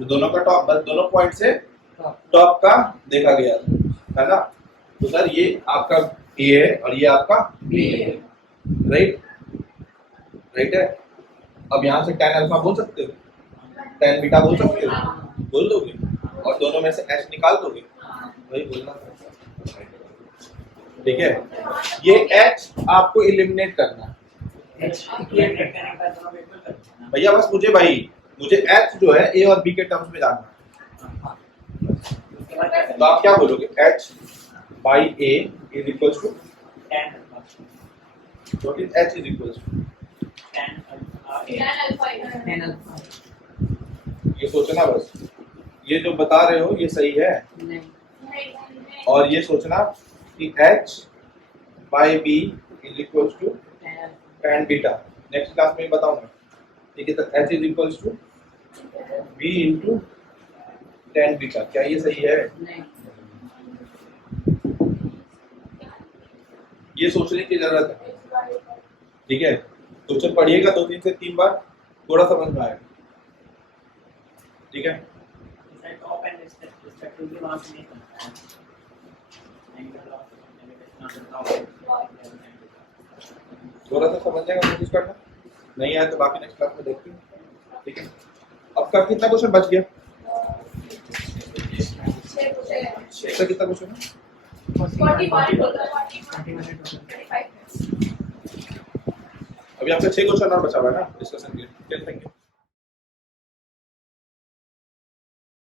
दोनों का टॉप, बस दोनों पॉइंट से top. टॉप का देखा गया है ना? तो सर ये आपका ए है और ये आपका बी है, राइट है। अब यहाँ से tan अल्फा बोल सकते हो, tan बीटा बोल सकते हो, बोल दोगे, और दोनों में से h निकाल दोगे, वही बोलना था, ठीक है? ये h आपको एलिमिनेट करना है Eliminate करने का दोनों बिल्कुल करते हैं। भैया। बस मुझे h जो है a और b के टर्म्स में जानना है। उसके बाद क्या तो आप क्या बोलोगे? h by a is equals to tan alpha. what is h is equals to? Tan alpha A. Tan alpha. ये सोचना बस, ये जो बता रहे हो ये सही है, नहीं और ये सोचना कि h by b is equals to tan alpha. tan beta. Next class में बताऊंगा, ठीक है? तो h is equals to v into tan beta, क्या ये सही है? नहीं, ये सोचने की जरूरत है, ठीक है? क्वेश्चन पढ़िएगा 2-3 से 3 बार, थोड़ा समझ में आएगा, ठीक है? सर टॉप एंड रिस्पेक्टिवली वहां से नहीं बनता है angle of elevation of the top. थोड़ा सा समझने का कोशिश करना, नहीं आया तो बाकी नेक्स्ट क्लास में देखते हैं, ठीक है? अब का कितना क्वेश्चन बच गया? इसका कितना क्वेश्चन है? 45 अभी आपका 6 क्वेश्चन और बचा हुआ है ना डिस्कशन के लिए। Thank you.